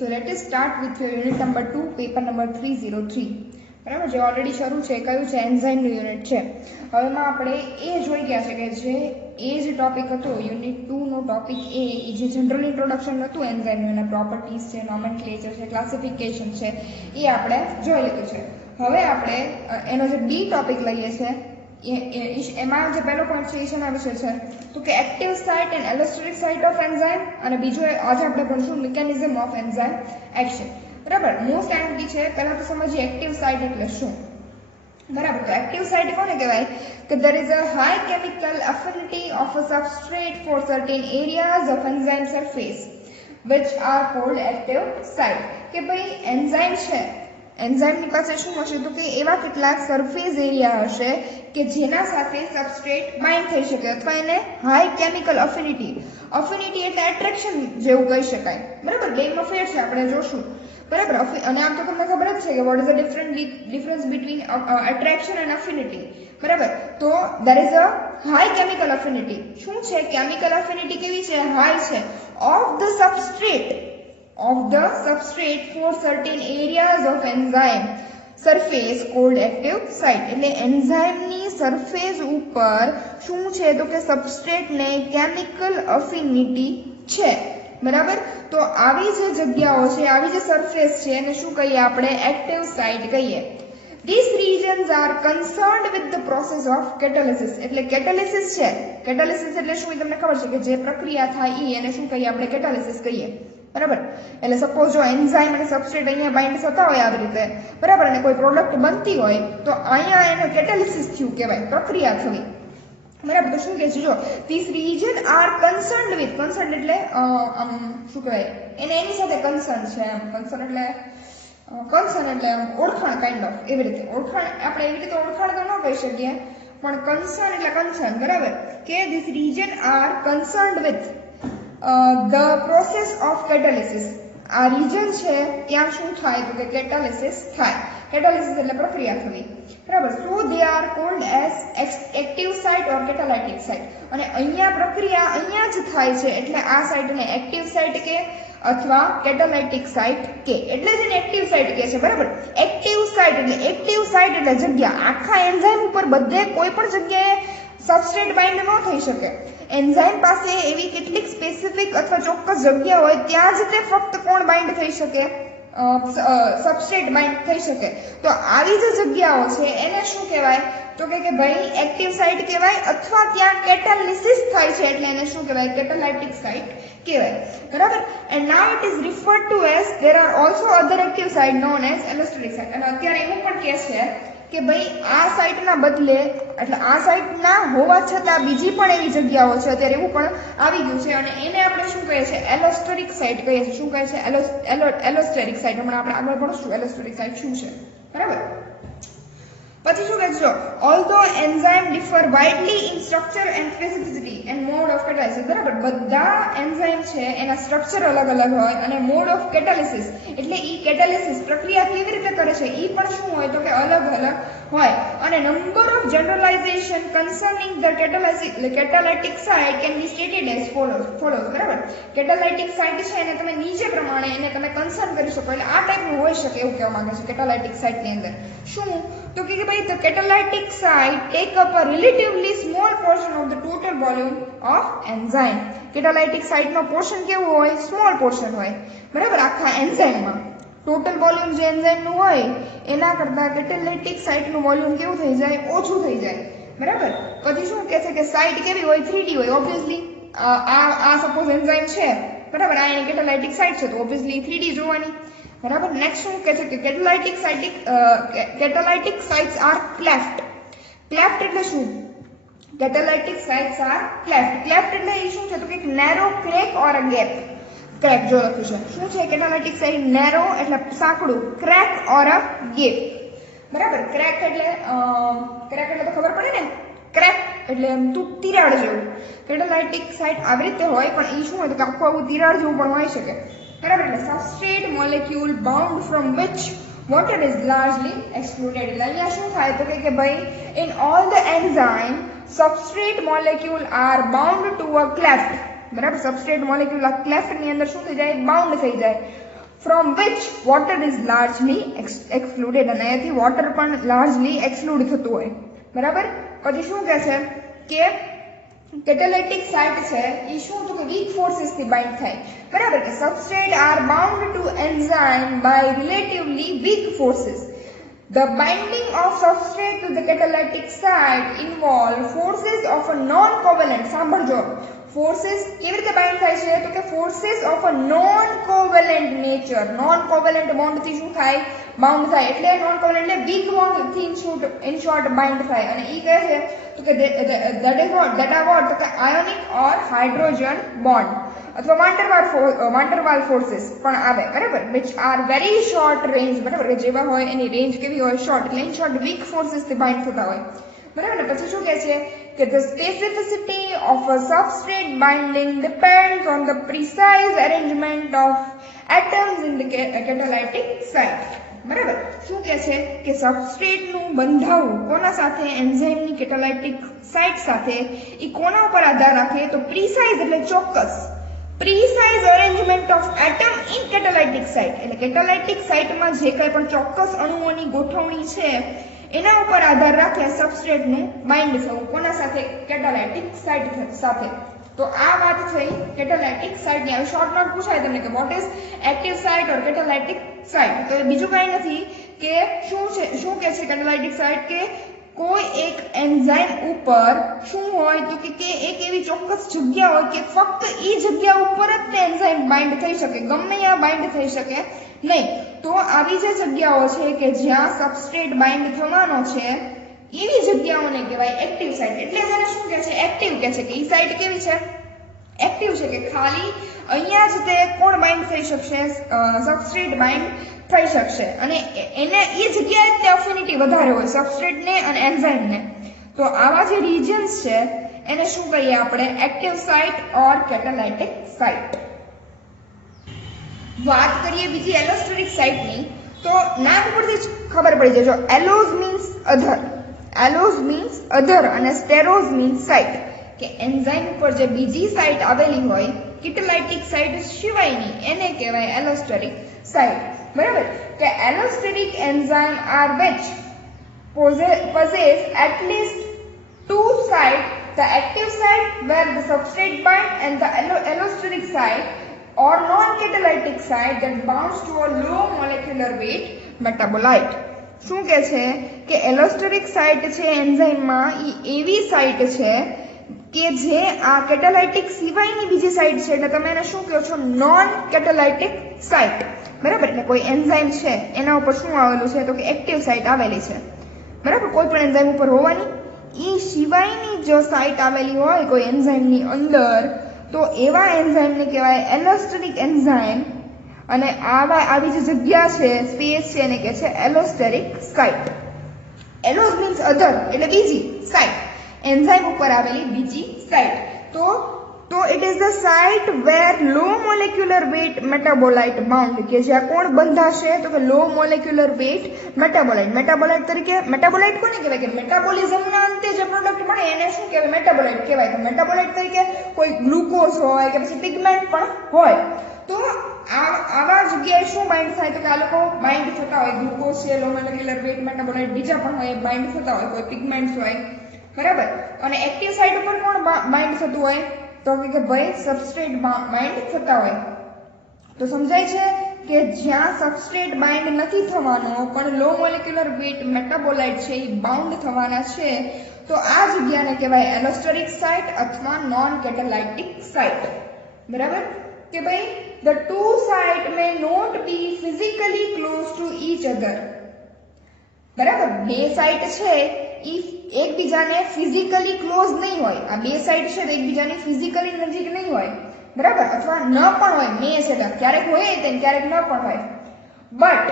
So let us start with your unit number 2, paper number 303. બરાબર, જે already શરૂ છે કયું છે એન્ઝાઇમનું યુનિટ છે. હવેમાં આપણે એ જોઈ ગયા છે કે જે એ જે ટોપિક હતો યુનિટ 2 નો ટોપિક એ જે જનરલ ઇન્ટ્રોડક્શન હતું એન્ઝાઇમનું, એના પ્રોપર્ટીઝ છે, નોમેનક્લેચર છે, ક્લાસિફિકેશન છે, એ આપણે જોઈ લીધું છે. હવે આપણે એનો જે બી ટોપિક લઈએ છે એમાં જે પહેલો પોઈન્ટ છે એ શેના વિશે છે તો કે active site and allosteric site of enzyme, અને બીજો આજે આપણે ભણશું મિકેનિઝમ ઓફ એન્ઝાઇમ એક્શન. બરાબર, મોસ્ટ એમ્પી છે. પહેલા તો સમજીએ એક્ટિવ સાઇટ એટલે શું. બરાબર, તો એક્ટિવ સાઇટ કોને કહેવાય કે there is a high chemical affinity of a substrate for certain areas of enzyme surface which are called active site. કે ભાઈ એન્ઝાઇમ છે, એન્ઝાઇમની પાસે શું હશે તો કે એવા કેટલાક સરફેસ એરિયા હશે કે જેના સાથે સબસ્ટ્રેટ બાઇન્ડ થઈ શકે અથવા એને હાઈ કેમિકલ અફિનિટી એટલે એટ્રેક્શન જેવું કહી શકાય. બરાબર, બેમાં ફેર છે આપણે જોશું. બરાબર, અને આમ તો તમને ખબર જ છે કે what is the difference between attraction and affinity. બરાબર, તો there is a high chemical affinity. શું છે કેમિકલ અફિનિટી? કેવી છે? હાઈ છે. Of the substrate for certain areas of enzyme surface called active site. એટલે એન્ઝાઇમની સરફેસ ઉપર શું છે તો કે સબસ્ટ્રેટ ને કેમિકલ અફિનિટી છે. બરાબર, તો આવી જે જગ્યાઓ છે, આવી જે સરફેસ છે એને શું કહીએ આપણે? એક્ટિવ સાઇટ કહીએ. These regions are concerned with the process of catalysis. એટલે કેટાલિસિસ છે. કેટાલિસિસ એટલે શું? તમને ખબર છે કે જે પ્રક્રિયા થાય એને શું કહીએ આપણે? કેટાલિસિસ કહીએ. બરાબર, એટલે સપોઝ જો એન્ઝાઇમ અને સબસ્ટ્રેટ અહીંયા બાઇન્ડ થતા હોય આવી રીતે, બરાબર, અને કોઈ પ્રોડક્ટ બનતી હોય તો અહીંયા એને કેટાલિસિસ થયું કહેવાય, પ્રક્રિયા થઈ. બરાબર, તો શું કહે છે જો this region are concerned with, concern એટલે શું કહેવાય એને, એની સાથે કન્સર્ન છે એમ. કન્સર્ન એટલે ઓળખાણ, કાઇન્ડ ઓફ એવી રીતે ઓળખાણ. આપણે એવી રીતે ઓળખાણ તો ન કહી શકીએ, પણ કન્સર્ન એટલે કન્સર્ન. બરાબર, કે this region are concerned with the process of catalysis. આ રીજન છે ત્યાં શું થાય તો કે કેટાલિસિસ થાય. કેટાલિસિસ એટલે પ્રક્રિયા થવી. બરાબર, so they are called as active site or catalytic site. અને અહીંયા પ્રક્રિયા અહીંયા જ થાય છે એટલે આ સાઇટને એક્ટિવ સાઇટ કે અથવા કેટાલાઇટિક સાઇટ કે, એટલે જ એને એક્ટિવ સાઇટ કહે છે. બરાબર, એક્ટિવ સાઇટ એટલે જગ્યા. આખા એન્ઝાઇમ ઉપર બધે કોઈ પણ જગ્યાએ સબસ્ટ્રેટ બાઇન્ડ ન થઈ શકે. એન્ઝાઇમ પાસે એવી કેટલીક સ્પેસિફિક અથવા ચોક્કસ જગ્યા હોય ત્યાં જ તે ફક્ત કોણ બાઇન્ડ થઈ શકે? સબસ્ટ્રેટ બાઇન્ડ થઈ શકે. તો આવી જે જગ્યાઓ છે એને શું કહેવાય તો કે ભાઈ એક્ટિવ સાઇટ કહેવાય, અથવા ત્યાં કેટાલિસિસ થાય છે એટલે એને શું કહેવાય? કેટાલાઇટિક સાઇટ કહેવાય. બરાબર, and now it is referred to as there are also other active site known as allosteric site. અને અત્યારે એવું પણ કહે છે કે ભાઈ આ સાઇટના બદલે, એટલે આ સાઇટ ના હોવા છતાં બીજી પણ એવી જગ્યાઓ છે, અત્યારે એવું પણ આવી ગયું છે, અને એને આપણે શું કહીએ છીએ? એલોસ્ટેરિક સાઇટ કહીએ છીએ. શું કહે છે? એલોસ્ટેરિક સાઇટ. હમણાં આપણે આગળ ભણશું એલોસ્ટેરિક સાઇટ શું છે. બરાબર, પછી શું કહે છે? Although enzyme differ widely in structure and specificity and mode of catalysis. બરાબર, બધા એન્ઝાઇમ છે એના સ્ટ્રક્ચર અલગ અલગ હોય અને મોડ ઓફ કેટાલિસિસ એટલે ઈ કેટાલિસિસ પ્રક્રિયા કેવી રીતે કરે છે ઈ પણ શું હોય તો કે અલગ અલગ હોય. અને number of generalization concerning the catalytic site can be stated as follows. બરાબર, કેટાલાઇટિક સાઇટ છે એને તમે નીચે પ્રમાણે એને તમે કન્સર્ન કરી શકો. એટલે આ ટાઈપનું હોઈ શકે એવું કહેવા માંગે છે કેટાલાઇટિક સાઇટની અંદર. શું તો કે ભાઈ the catalytic site take up a relatively small portion of the total volume of enzyme. catalytic site નો પોર્શન કેવું હોય? સ્મોલ પોર્શન હોય. બરાબર, આખા એન્ઝાઇમમાં ટોટલ વોલ્યુમ જે એન્ઝાઇમનું હોય એના કરતા catalytic site નું વોલ્યુમ કેવું થઈ જાય? ઓછું થઈ જાય. બરાબર, પછી શું કહે છે કે સાઇટ કેવી હોય? 3D હોય. ઓબ્વિયસલી આ સપોઝ એન્ઝાઇમ છે, બરાબર, આ એની catalytic site છે તો ઓબ્વિયસલી 3D જોવાની. બરાબર, નેક્સ્ટ શું કહે છે કે catalytic sites are cleft. cleft એટલે શું? catalytic sites are cleft. cleft એટલે એ શું છે તો કે એક નેરો ક્રેક ઓર અ ગેપ. ક્રેક જો લખ્યું છે. શું છે catalytic site? નેરો એટલે સાંકડું, ક્રેક ઓર અ ગેપ. બરાબર, ક્રેક એટલે તો ખબર પડે ને, ક્રેક એટલે તિરાડ જેવું. catalytic site આવી રીતે હોય પણ એ શું હોય તો કે આખું આવું તિરાડ જેવું પણ હોઈ શકે. બરાબર, એટલે substrate molecule bound from which water is largely excluded. એટલે અહીંયા શું થાય તો કે ભાઈ in all the enzyme substrate molecule are bound to a cleft. બરાબર, સબસ્ટ્રેટ મોલેક્યુલ આ ક્લેફ્ટ ની અંદર શું થઈ જાય? બાઉન્ડ થઈ જાય. from which water is largely excluded. અને અહીંયાથી water પણ largely exclude થતું હોય. બરાબર. પછી શું કહે છે કે catalytic site છે એ શું તો કે weak forces થી bind થાય. બરાબર કે substrate are bound to enzyme by relatively weak forces. The binding of substrate to the catalytic site involve forces of a non-covalent. સાંભળજો, forces કેવી રીતે bind થાય છે તો કે forces of a non-covalent nature. non-covalent bond થી શું થાય? bound થાય. એટલે non-covalent એટલે weak bond થી in short bind થાય. અને ઈ કહે છે તો કે that are what તો કે ionic or hydrogen bond અથવા van der Waals forces પણ આવે. બરાબર, which are very short range. બરાબર કે જેવા હોય એની રેન્જ કેવી હોય? short. એટલે in short weak forces થી bind થતા હોય. બરાબર ને. પછી શું કહે છે કે the specificity of a substrate binding depends on the precise arrangement of atoms in the catalytic site. બરાબર. શું કહે છે કે સબસ્ટ્રેટ નું બંધાવું કોના સાથે? એન્ઝાઇમની catalytic site સાથે. ઈ કોના ઉપર આધાર રાખે તો પ્રીસાઇઝ એટલે ચોક્કસ, precise arrangement of atom in catalytic site. એટલે catalytic site માં જે કંઈ પણ ચોક્કસ અણુઓની ગોઠવણી છે એના ઉપર આધાર રાખે સબસ્ટ્રેટ નું બાઇન્ડ થવું કોના સાથે? catalytic site સાથે. તો આ વાત થઈ catalytic site ની. હવે શોર્ટ નોટ પૂછાય તમને કે what is active site or catalytic site? તો બીજું કાંઈ નથી કે શું કહે છે catalytic site કે કોઈ એક એન્ઝાઇમ ઉપર શું હોય તો કે એક એવી ચોક્કસ જગ્યા હોય કે ફક્ત ઈ જગ્યા ઉપર જ તે એન્ઝાઇમ બાઇન્ડ થઈ શકે, ગમે ત્યાં બાઇન્ડ થઈ શકે નહીં. તો આવી જે જગ્યાઓ છે કે જ્યાં સબસ્ટ્રેટ બાઇન્ડ થવાનો છે એવી જગ્યાઓને કહેવાય એક્ટિવ સાઇટ. એટલે મને શું કહે છે? એક્ટિવ કહે છે કે ઈ સાઇટ કેવી છે? એક્ટિવ છે કે ખાલી અહીંયા જ તે કોણ બાઇન્ડ થઈ શકશે? સબસ્ટ્રેટ બાઇન્ડ થઈ શકશે. અને એને એ જગ્યાએ તે અફિનિટી વધારે હોય સબસ્ટ્રેટને અને એન્ઝાઇમને. તો આવા જે રિજન્સ છે એને શું કહીએ આપણે? Active site or catalytic site. વાત કરીએ બીજી એલોસ્ટેરિક સાઇટની તો નામ ઉપરથી જ ખબર પડી જાય. જો એલોઝ મીન્સ અધર, એલોઝ મીન્સ અધર અને સ્ટેરોઝ મીન્સ સાઇટ. કે એન્ઝાઇમ ઉપર જે બીજી સાઇટ આવેલી હોય કેટાલાઇટિક સાઇટ સિવાયની એને કહેવાય એલોસ્ટેરિક સાઇટ. બરાબર કે allosteric enzyme are which possess at least two sites, the active site where the substrate bind and the allosteric site or non-catalytic site that bonds to a low molecular weight metabolite. શું કહે છે કે એલોસ્ટેરિક site છે એન્ઝાઇમમાં એ એવી site છે કે જે આ કેટાલાઇટિક સિવાયની બીજી સાઇટ છે એટલે તમે એને શું કહો છો? Non catalytic site. બરાબર. એટલે કોઈ એન્ઝાઇમ છે એના ઉપર શું આવેલું છે તો કે એક્ટિવ સાઇટ આવેલી છે. બરાબર. કોઈ પણ એન્ઝાઇમ ઉપર હોવાની એ સિવાયની જો સાઇટ આવેલી હોય કોઈ એન્ઝાઇમની અંદર તો એવા એન્ઝાઇમને કહેવાય એલોસ્ટેરિક એન્ઝાઇમ. અને આવી જે જગ્યા છે સ્પેસ છે એને કહે છે એલોસ્ટેરિક સાઇટ. એલોઝ મીન્સ અધર એટલે બીજી સાઇટ, એન્ઝાઇમ ઉપર આવેલી બીજી સાઇટ. તો it is the site where low molecular weight metabolite bound. કે જ્યાં કોણ બંધાશે તો કે low molecular weight metabolite. Metabolite તરીકે મેટાબોલાઇટ કોને કહેવાય? કે મેટાબોલિઝમના અંતે જે પ્રોડક્ટ મળે એને શું કહેવાય? મેટાબોલાઇટ કહેવાય. તો મેટાબોલાઇટ તરીકે કોઈ ગ્લુકોઝ હોય કે પછી પિગમેન્ટ પણ હોય. તો આવા જગ્યાએ શું બાઇન્ડ થાય તો કે આ લોકો બાઇન્ડ થતા હોય. ગ્લુકોઝ છે, લો મોલેક્યુલર વેઇટ મેટાબોલાઇટ બીજા પણ હોય બાઇન્ડ થતા હોય, કોઈ પિગમેન્ટ્સ હોય. બરાબર. અને એક્ટિવ સાઇટ ઉપર કોણ બાઇન્ડ થતું હોય તો કે ભાઈ સબસ્ટ્રેટ બાઇન્ડ થતા હોય. તો સમજાય છે કે જ્યાં સબસ્ટ્રેટ બાઇન્ડ નથી થવાનો પણ લો મોલેક્યુલર વેઇટ મેટાબોલાઇટ છે એ બાઉન્ડ થવાના છે તો આ જગ્યાને કહેવાય એલોસ્ટેરિક સાઇટ અથવા નોન કેટાલાઇટિક સાઇટ. બરાબર કે ભાઈ the two sites may not be physically close to each other. બરાબર. બે સાઇટ છે ઈ એકબીજાને ફિઝિકલી ક્લોઝ નહીં હોય. આ બે સાઇટ છે તો એકબીજાની ફિઝિકલી નજીક નહીં હોય. બરાબર. અથવા ન પણ હોય. મેં છે ક્યારેક હોય તેમ ક્યારેક ન પણ હોય. But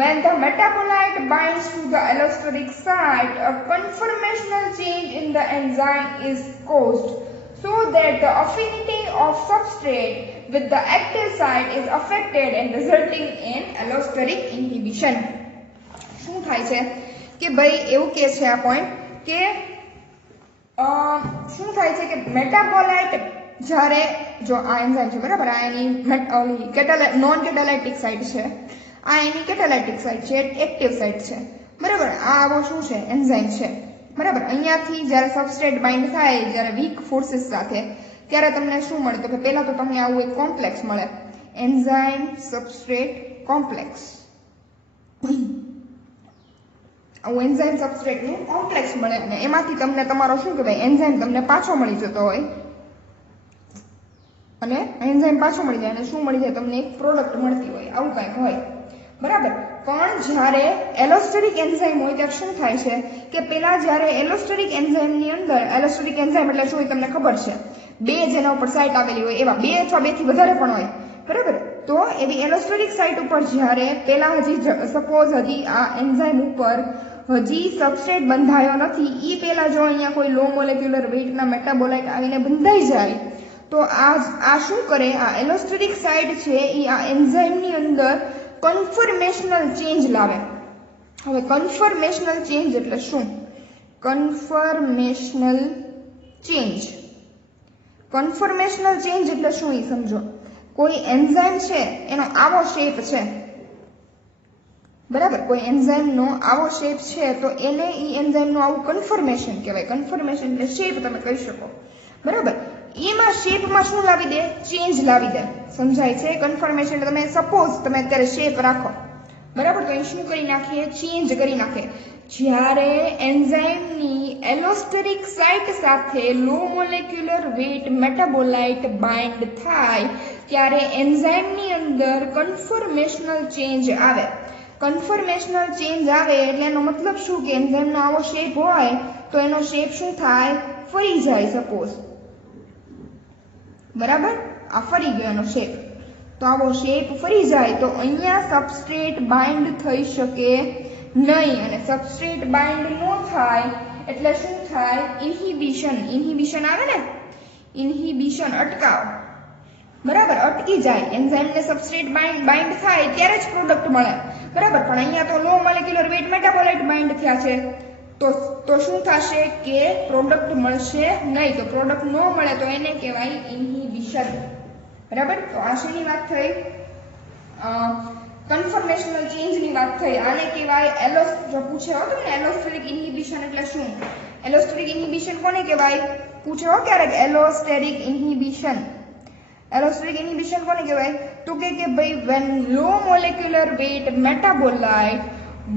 when the metabolite binds to the allosteric site, a conformational change in the enzyme is caused so that the affinity of substrate with the active site is affected and resulting in allosteric inhibition. શું થાય છે કે ભાઈ એવું કે છે આ point કે શું થાય છે કે મેટાબોલાઇટ જ્યારે જો આ એન્ઝાઇમ છે બરાબર, આ એની ઓલી નોન કેટાલાઇટિક સાઇટ છે, આ એની કેટાલાઇટિક સાઇટ છે, એક્ટિવ સાઇટ છે બરાબર. આ આવો શું છે એન્ઝાઇમ છે બરાબર. અહીંયાથી જ્યારે સબસ્ટ્રેટ બાઇન્ડ થાય જ્યારે વીક ફોર્સીસ સાથે ત્યારે તમને શું મળે? તો કે પહેલા તો તમને આવું એક કોમ્પ્લેક્સ મળે, એન્ઝાઇમ સબસ્ટ્રેટ કોમ્પ્લેક્સ. આવું એન્ઝાઇમ સબસ્ટ્રેટનું કોમ્પ્લેક્સ મળે અને એમાંથી તમને તમારો શું કહેવાય એન્ઝાઇમ તમને પાછો મળી જતો હોય. અને એન્ઝાઇમ પાછો મળી જાય અને શું મળી જાય? તમને એક પ્રોડક્ટ મળતી હોય, આવું કંઈક હોય બરાબર. પણ જ્યારે એલોસ્ટેરિક એન્ઝાઇમ હોય ત્યારે શું થાય છે કે પેલા જ્યારે એલોસ્ટેરિક એન્ઝાઇમની અંદર, એલોસ્ટેરિક એન્ઝાઇમ એટલે શું હોય તમને ખબર છે? બે જેના ઉપર સાઇટ આવેલી હોય એવા, બે અથવા બે થી વધારે પણ હોય બરાબર. તો એવી એલોસ્ટેરિક સાઇટ ઉપર જ્યારે પેલા હજી સપોઝ હજી આ એન્ઝાઇમ ઉપર હજી સબસ્ટ્રેટ બંધાયો નથી, ઈ પેલા જો અહીંયા કોઈ લો મોલેક્યુલર વેઇટના મેટાબોલાઇટ આવીને બંધાઈ જાય તો આ શું કરે? આ એલોસ્ટેરિક સાઇટ છે એ આ એન્ઝાઇમની અંદર કન્ફર્મેશનલ ચેન્જ લાવે. હવે કન્ફર્મેશનલ ચેન્જ એટલે શું? કન્ફર્મેશનલ ચેન્જ, કન્ફર્મેશનલ ચેન્જ એટલે શું એ સમજો. કોઈ એન્ઝાઇમ છે એનો આવો શેપ છે બરાબર, કોઈ એન્ઝાઇમનો આવો શેપ છે તો એને ઈ એન્ઝાઇમનું આવું કન્ફર્મેશન કહેવાય. કન્ફર્મેશન એટલે શેપ તમે કહી શકો બરાબર. એમાં શેપમાં શું લાવી દે? ચેન્જ લાવી દે. સમજાય છે? કન્ફર્મેશન એટલે તમે સપોઝ તમે અત્યારે શેપ રાખો બરાબર, તો એ શું કરી નાખીએ? ચેન્જ કરી નાખે. જ્યારે એન્ઝાઇમની એલોસ્ટેરિક સાઇટ સાથે લો મોલેક્યુલર વેઇટ મેટાબોલાઇટ બાઇન્ડ થાય ત્યારે એન્ઝાઇમની અંદર કન્ફર્મેશનલ ચેન્જ આવે. કન્ફર્મેશનલ ચેન્જ આવે એટલે એનો મતલબ શું કે એન્ઝાઇમનો આવો શેપ હોય તો એનો શેપ શું થાય? ફરી જાય સપોઝ બરાબર. આ ફરી ગયો એનો શેપ, તો આવો શેપ ફરી જાય તો અહીંયા સબસ્ટ્રેટ બાઇન્ડ થઈ શકે નહીં. અને સબસ્ટ્રેટ બાઇન્ડ ન થાય એટલે શું થાય? ઇન્હિબિશન. ઇન્હિબિશન આવે ને, ઇન્હિબિશન અટકાવ બરાબર, અટકી જાય. એન્ઝાઇમને સબસ્ટ્રેટ બાઇન્ડ થાય ત્યારે જ પ્રોડક્ટ મળે બરાબર. પણ અહીંયા તો લો મોલેક્યુલર વેઇટ મેટાબોલાઇટ બાઇન્ડ થયા છે તો શું થશે કે પ્રોડક્ટ મળશે નહીં. તો પ્રોડક્ટ ન મળે તો એને કહેવાય ઇન્હિબિશન બરાબર. તો આ શેની વાત થઈ? કન્ફર્મેશનલ ચેન્જની વાત થઈ. આને કહેવાય જો પૂછે હો તમને એલોસ્ટેરિક ઇન્હિબિશન એટલે શું? એલોસ્ટેરિક ઇન્હિબિશન કોને કહેવાય? પૂછે હો ક્યારેક એલોસ્ટેરિક ઇન્હિબિશન. એલોસ્ટેરિક ઇન્હિબિશન કોને કહેવાય? તો કે ભાઈ when low molecular weight metabolite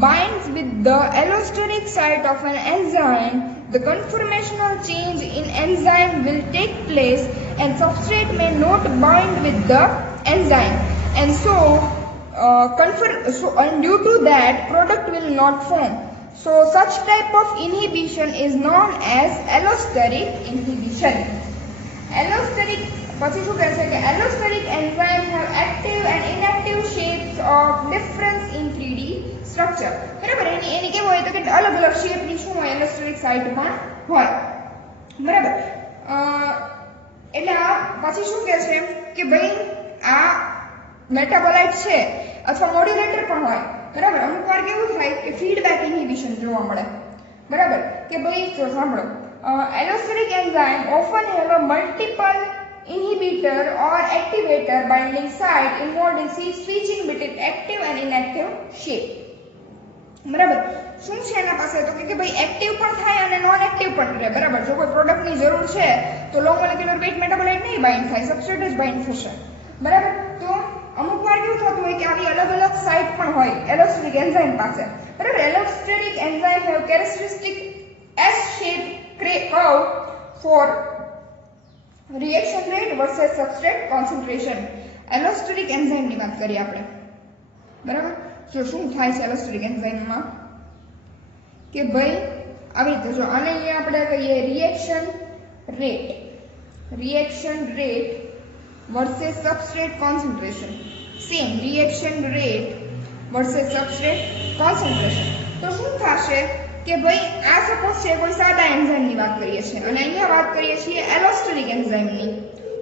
binds with the allosteric site of an enzyme, the conformational change in enzyme will take place and substrate may not bind with the enzyme, and and due to that product will not form. So such type of inhibition is known as allosteric inhibition. Allosteric પછી શું કહે છે કે allosteric enzyme have active and inactive shapes of difference in 3D structure બરાબર. એની કેવું હોય તો કે અલગ અલગ શેપની શું હોય? allosteric site પણ હોય બરાબર. એટલે આ પછી શું કહે છે કે ભાઈ આ મેટાબોલાઇટ છે અથવા મોડ્યુલેટર પણ હોય બરાબર. અમુક વાર કેવું થાય કે ફીડબેક ઇન્હિબિશન જોવા મળે બરાબર. કે ભાઈ જો સાંભળો, allosteric enzyme often have a multiple inhibitor or activator binding site involved in switching between active and inactive shape બરાબર. શું છે એના પાસે? તો કે ભાઈ એક્ટિવ પણ થાય અને નોન એક્ટિવ પણ રહે બરાબર. જો કોઈ પ્રોડક્ટની જરૂર છે તો લો મોલેક્યુલર વેઇટ મેટાબોલાઇટ નહીં બાઇન્ડ થાય, સબસ્ટ્રેટ જ બાઇન્ડ થશે બરાબર. તો અમુક વાર કેવું થતું હોય કે આવી અલગ અલગ સાઇટ પણ હોય એલોસ્ટેરિક એન્ઝાઇમ પાસે બરાબર. એલોસ્ટેરિક enzyme have characteristic S-shaped curve for reaction rate versus substrate concentration. એલોસ્ટેરિક એન્ઝાઇમની વાત કરીએ આપણે બરાબર. જો શું થાય છે એલોસ્ટેરિક એન્ઝાઇમમાં કે ભાઈ આવી રીતે જો આને અહીંયા આપણે કહીએ reaction rate versus substrate concentration. Same reaction rate versus substrate concentration. તો શું થશે કે ભાઈ આ સપોઝ છે કોઈ સાદા એન્ઝાઇમની વાત કરીએ છીએ અને અહીંયા વાત કરીએ છીએ એલોસ્ટેરિક એન્ઝાઇમની.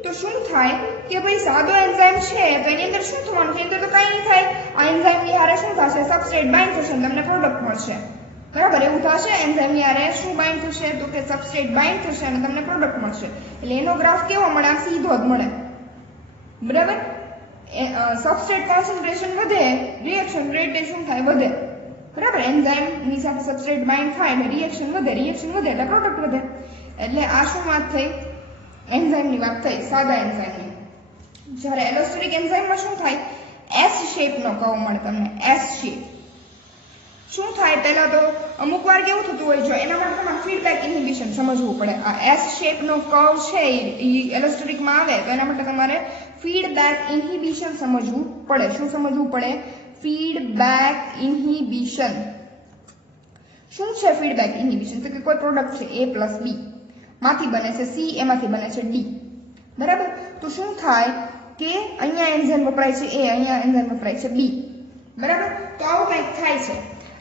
તો શું થાય કે ભાઈ સાદો એન્ઝાઇમ છે તો એની અંદર શું થવાનું છે? એની અંદર તો કંઈ નહીં થાય. આ એન્ઝાઇમની હારે શું થશે? સબસ્ટ્રેટ બાઇન્ડ થશે અને તમને પ્રોડક્ટ મળશે બરાબર એવું થશે એન્ઝાઇમની આરે શું બાઇન્ડ થશે તો કે સબસ્ટ્રેટ બાઇન્ડ થશે અને તમને પ્રોડક્ટ મળશે એટલે એનો ગ્રાફ કેવો મળે આ સીધો જ મળે બરાબર સબસ્ટ્રેટ કોન્સન્ટ્રેશન વધે રિએક્શન રેટ શું થાય વધે બરાબર એન્ઝાઇમની સાથે સબસ્ટ્રેટ બાઇન્ડ થાય એટલે રિએક્શન વધે એટલે પ્રોડક્ટ વધે એટલે આ શું વાત થઈ એન્ઝાઇમની વાત થઈ સાદા એન્ઝાઇમની જ્યારે એલોસ્ટેરિક એન્ઝાઇમમાં શું થાય એસ શેપનો કર્વ મળે તમને એસ શેપ શું થાય પહેલા તો અમુક વાર કેવું થતું હોય જો એના માટે તમારે ફીડબેક ઇન્હિબિશન સમજવું પડે આ એસ શેપનો કર્વ છે એ એલોસ્ટેરિકમાં આવે તો એના માટે તમારે ફીડબેક ઇન્હિબિશન સમજવું પડે શું સમજવું પડે ફીડબેક ઇન્હિબિશન શું છે ફીડબેક ઇન્હિબિશન તો કે કોઈ પ્રોડક્ટ છે A + B માંથી બને છે C એમાંથી બને છે D બરાબર તો શું થાય કે અહીંયા એન્ઝાઇમ વપરાય છે A અહીંયા એન્ઝાઇમ વપરાય છે B બરાબર તો આવું કંઈક થાય છે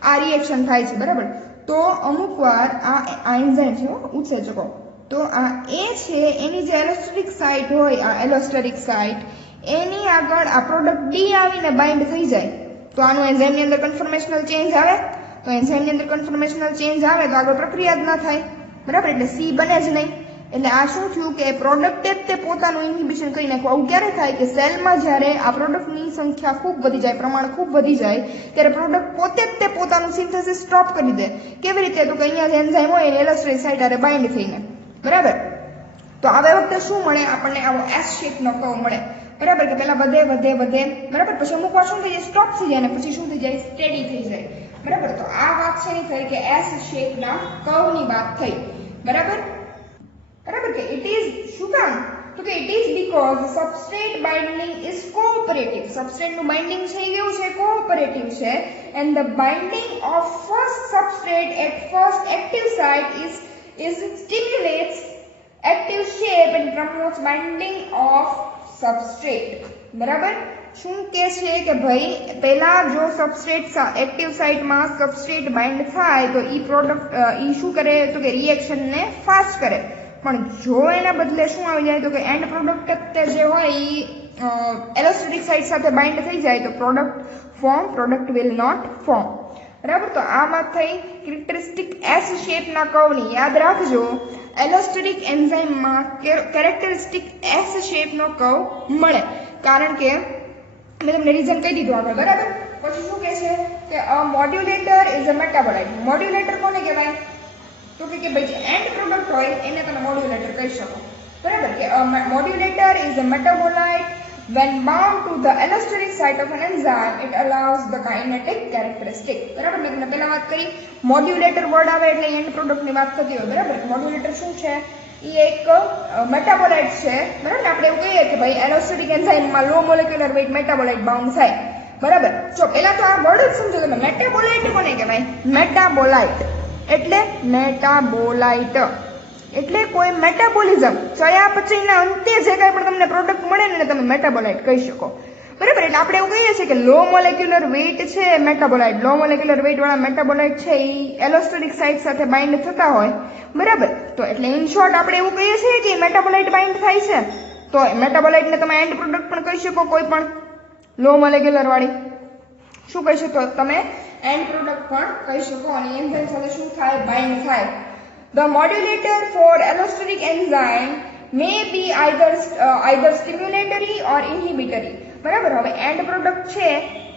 આ રિએક્શન થાય છે બરાબર તો અમુક વાર આ એન્ઝાઇમ છે ઉત્સેચકો તો આ A છે એની જે એલોસ્ટેરિક સાઇટ હોય આ એલોસ્ટેરિક સાઇટ એની આગળ આ પ્રોડક્ટ D આવીને બાઇન્ડ થઈ જાય તો આનું એન્ઝાઇમની અંદર કન્ફર્મેશનલ ચેન્જ આવે તો એન્ઝાઇમની અંદર કન્ફર્મેશનલ ચેન્જ આવે તો આગળ પ્રક્રિયા જ ના થાય બરાબર એટલે C બને જ નહીં એટલે આ શું થયું કે પ્રોડક્ટે જ તે પોતાનું ઇન્હિબિશન કરી નાખવું આવું ક્યારે થાય કે સેલમાં જ્યારે આ પ્રોડક્ટની સંખ્યા ખૂબ વધી જાય પ્રમાણ ખૂબ વધી જાય ત્યારે પ્રોડક્ટ પોતે જ તે પોતાનું સિન્થેસિસ સ્ટોપ કરી દે કેવી રીતે તો કે અહીંયા જે એન્ઝાઇમ હોય એની એલોસ્ટેરિક સાઇટ આરે બાઇન્ડ થઈને બરાબર તો આવે વખતે શું મળે આપણને આવો એસ શેપનો કર્વ મળે બરાબર કે પહેલા વધે બરાબર પછી અમુક વાર શું થઈ જાય સ્ટોપ થઈ જાય અને પછી શું થઈ જાય સ્ટેડી થઈ જાય બરાબર તો આ વાત છે ને થઈ કે એસ શેપના કર્વની વાત થઈ બરાબર કે ઇટ ઇઝ શું કામ તો કે it is because substrate binding is cooperative સબસ્ટ્રેટનું બાઇન્ડિંગ છે એ કેવું છે કોઓપરેટિવ છે and the binding of first substrate at first active site is stimulates active shape and promotes binding of substrate બરાબર શું કે છે કે ભાઈ પહેલા જો સબસ્ટ્રેટ એક્ટિવ સાઇટમાં સબસ્ટ્રેટ બાઇન્ડ થાય તો ઈ પ્રોડક્ટ ઈ શું કરે તો કે રિએક્શનને ફાસ્ટ કરે પણ જો એના બદલે શું આવી જાય તો કે એન્ડ પ્રોડક્ટ જે હોય ઈ એલોસ્ટેરિક સાઇટ સાથે બાઇન્ડ થઈ જાય તો પ્રોડક્ટ વિલ નોટ ફોર્મ બરાબર તો આ વાત થઈ કેરેક્ટરિસ્ટિક એસ શેપના કર્વની યાદ રાખજો એલોસ્ટેરિક એન્ઝાઇમમાં કેરેક્ટરિસ્ટિક એસ શેપનો કર્વ મળે કારણ કે મેં તમને રીઝન કહી દીધું આગળ બરાબર પછી શું કહે છે કે modulator is a metabolite modulator કોને કહેવાય તો કે ભાઈ જે એન્ડ પ્રોડક્ટ હોય એને તમે મોડ્યુલેટર કહી શકો બરાબર કે modulator is a metabolite when bound to the allosteric site of an enzyme it allows the kinetic characteristic બરાબર મેં તમને પહેલા વાત કરી મોડ્યુલેટર વર્ડ આવે એટલે એન્ડ પ્રોડક્ટ ની વાત થતી હોય બરાબર મોડ્યુલેટર શું છે એ એક મેટાબોલાઇટ છે બરાબર આપણે એવું કહીએ કે ભાઈ એલોસ્ટેરિક એન્ઝાઇમમાં લો મોલેક્યુલર વેઇટ મેટાબોલાઇટ બાઉન્ડ થાય બરાબર જો પહેલા તો આ વર્ડ જ સમજો તમે મેટાબોલાઇટ કોને કહેવાય મેટાબોલાઇટ એટલે કોઈ મેટાબોલિઝમ ચયાપચયના અંતે જે કાંઈ પણ તમને પ્રોડક્ટ મળે ને તમે મેટાબોલાઇટ કહી શકો બરાબર એટલે આપણે એવું કહીએ છીએ કે લો મોલેક્યુલર વેઇટ છે મેટાબોલાઇટ લો મોલેક્યુલર વેઇટ વાળા મેટાબોલાઇટ છે એ એલોસ્ટેરિક સાઇટ સાથે બાઇન્ડ થતા હોય બરાબર તો એટલે ઇન શોર્ટ આપણે એવું કહીએ છીએ કે મેટાબોલાઇટ બાઇન્ડ થાય છે તો મેટાબોલાઇટને તમે એન્ડ પ્રોડક્ટ પણ કહી શકો કોઈ પણ લો મોલેક્યુલર વાળી શું કહી શકો તમે એન્ડ પ્રોડક્ટ પણ કહી શકો અને એન્ઝાઇમ સાથે શું થાય બાઇન્ડ થાય The modulator for allosteric enzyme may be either stimulatory or inhibitory બરાબર હવે એન્ડ પ્રોડક્ટ છે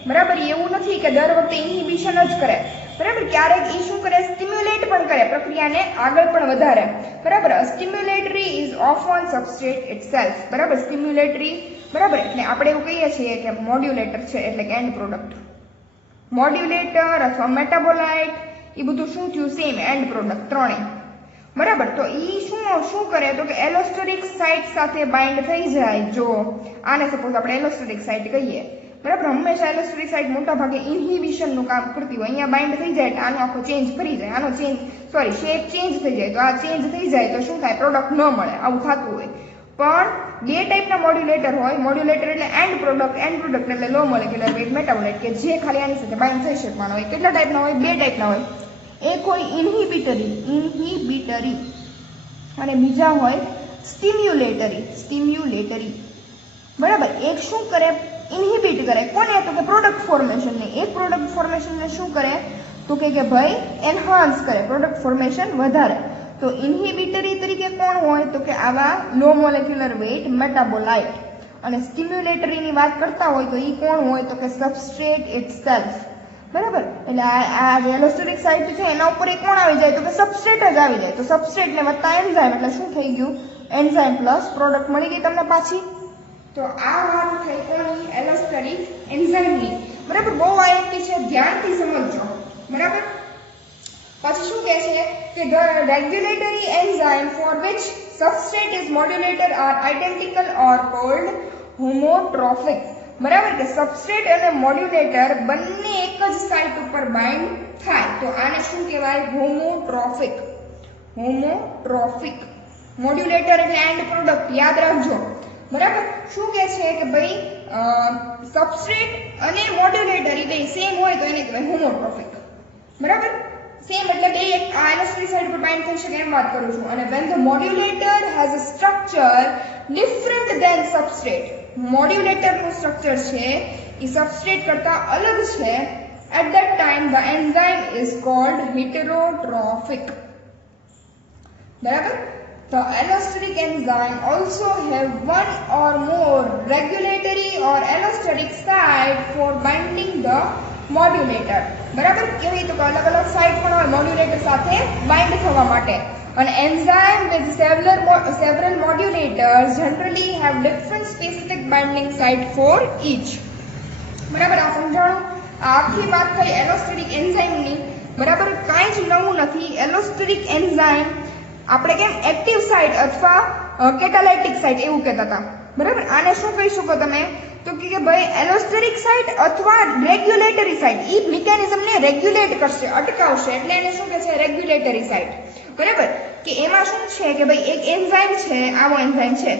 બરાબર એવું નથી કે દર વખતે ઇન્હિબિશન જ કરે બરાબર ક્યારેક ઈ શું કરે સ્ટિમ્યુલેટ પણ કરે પ્રક્રિયાને આગળ પણ વધારે બરાબર સ્ટિમ્યુલેટરી ઇઝ ઓફન સબસ્ટ્રેટ ઇટસેલ્ફ બરાબર સ્ટિમ્યુલેટરી બરાબર એટલે આપણે એવું કહીએ છીએ કે મોડ્યુલેટર છે એટલે કે એન્ડ પ્રોડક્ટ મોડ્યુલેટર અથવા મેટાબોલાઇટ એ બધું શું થયું સેમ એન્ડ પ્રોડક્ટ ત્રણેય બરાબર તો ઈ શું કરે તો કે એલોસ્ટેરિક સાઇટ સાથે બાઇન્ડ થઈ જાય જો આને સપોઝ આપણે એલોસ્ટેરિક સાઇટ કહીએ બરાબર હંમેશા એલોસ્ટેરિક સાઇટ મોટા ભાગે ઇન્હિબિશનનું કામ કરતી હોય અહીંયા બાઇન્ડ થઈ જાય એટલે આનો આખો ચેન્જ કરી જાય આનો શેપ ચેન્જ થઈ જાય તો આ ચેન્જ થઈ જાય તો શું થાય પ્રોડક્ટ ન મળે આવું થતું હોય પણ બે ટાઈપના મોડ્યુલેટર હોય મોડ્યુલેટર એટલે એન્ડ પ્રોડક્ટ એટલે લો મોલેક્યુલર વેઇટ મેટાબોલાઇટ કે જે ખાલી આની સાથે બાઇન્ડ થઈ શકવાનો હોય કેટલા ટાઈપના હોય બે ટાઈપના હોય એક હોય ઇન્હિબિટરી અને બીજા હોય સ્ટિમ્યુલેટરી બરાબર એક શું કરે ઇન્હિબિટ કરે કોને તો કે પ્રોડક્ટ ફોર્મેશનને એક પ્રોડક્ટ ફોર્મેશનને શું કરે તો કે ભાઈ એન્હાન્સ કરે, પ્રોડક્ટ ફોર્મેશન વધારે. તો ઇન્હિબિટરી તરીકે કોણ હોય તો કે આવા લો મોલેક્યુલર વેઇટ મેટાબોલાઇટ. અને સ્ટિમ્યુલેટરીની વાત કરતા હોય તો ઈ કોણ હોય તો કે સબસ્ટ્રેટ ઇટસેલ્ફ. બરાબર, એટલે આ જે એલોસ્ટેરિક સાઇટ છે એના ઉપર કોણ આવી જાય તો કે સબસ્ટ્રેટ જ આવી જાય. તો સબસ્ટ્રેટ ને વત્તા એન્ઝાઇમ એટલે શું થઈ ગયું, એન્ઝાઇમ પ્લસ પ્રોડક્ટ મળી ગઈ તમને પાછી. તો આ વાત થઈ કોની, એલોસ્ટેરિક એન્ઝાઇમની. બરાબર, બહુ આઈએમપી છે, ધ્યાનથી સમજજો. બરાબર, પછી શું કહે છે કે the regulatory enzyme for which substrate is modulator are identical or called homotrophic. બરાબર, કે સબસ્ટ્રેટ અને મોડ્યુલેટર બંને એક જ સાઇટ ઉપર બાઇન્ડ થાય તો આને શું કહેવાય, હોમોટ્રોફિક. હોમોટ્રોફિક. મોડ્યુલેટર એટલે એન્ડ પ્રોડક્ટ, યાદ રાખજો. બરાબર, શું કહે છે કે ભાઈ સબસ્ટ્રેટ અને મોડ્યુલેટર એ બે સેમ હોય તો એને કહેવાય હોમોટ્રોફિક. બરાબર, સેમ એટલે બે આ એલોસ્ટેરિક સાઇટ પર બાઇન્ડ થઈ શકે એમ વાત કરું છું. અને when the modulator has a structure different than substrate, modulator નું સ્ટ્રક્ચર છે એ સબસ્ટ્રેટ કરતા અલગ છે, at that time the enzyme is called heterotrophic. બરાબર, the allosteric enzyme also have one or more regulatory or allosteric site for binding the modulator. બરાબર, કેવી તો અલગ અલગ સાઇટ પણ હોય મોડ્યુલેટર સાથે બાઇન્ડ થવા માટે. અને enzyme with several modulators generally have different specific binding site for each. બરાબર, આ સમજાણું. આ આખી વાત થઈ એલોસ્ટેરિક એન્ઝાઇમની. બરાબર, કાંઈ જ નવું નથી. એલોસ્ટેરિક એન્ઝાઇમ આપણે કેમ એક્ટિવ સાઇટ અથવા કેટાલાઇટિક સાઇટ એવું કહેતા હતા. બરાબર, આને શું કહી શકો તમે તો કે ભાઈ એલોસ્ટેરિક સાઇટ અથવા રેગ્યુલેટરી સાઇટ. ઈ મિકેનિઝમને રેગ્યુલેટ કરશે, અટકાવશે, એટલે એને શું કહે છે, રેગ્યુલેટરી સાઇટ. બરાબર, કે એમાં શું છે કે ભાઈ એક એન્ઝાઇમ છે, આવો એન્ઝાઇમ છે.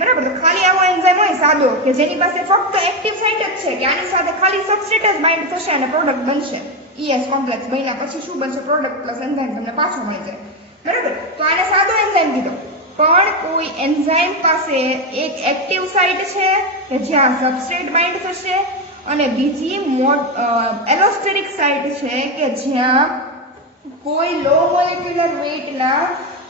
બરાબર, તો ખાલી આવો એન્ઝાઇમ હોય સાદો કે જેની પાસે ફક્ત એક્ટિવ સાઇટ જ છે કે આની સાથે ખાલી સબસ્ટ્રેટ જ બાઇન્ડ થશે અને પ્રોડક્ટ બનશે. ES કોમ્પ્લેક્સ બન્યા પછી શું બનશે, પ્રોડક્ટ પ્લસ એન્ઝાઇમ તમને પાછો મળી જાય. બરાબર, તો આને સાદો એન્ઝાઇમ કીધો. પણ કોઈ એન્ઝાઇમ પાસે એક એક્ટિવ સાઇટ છે કે જ્યાં સબસ્ટ્રેટ બાઇન્ડ થશે અને બીજી એલોસ્ટેરિક સાઇટ છે કે જ્યાં કોઈ લો મોલેક્યુલર વેઇટના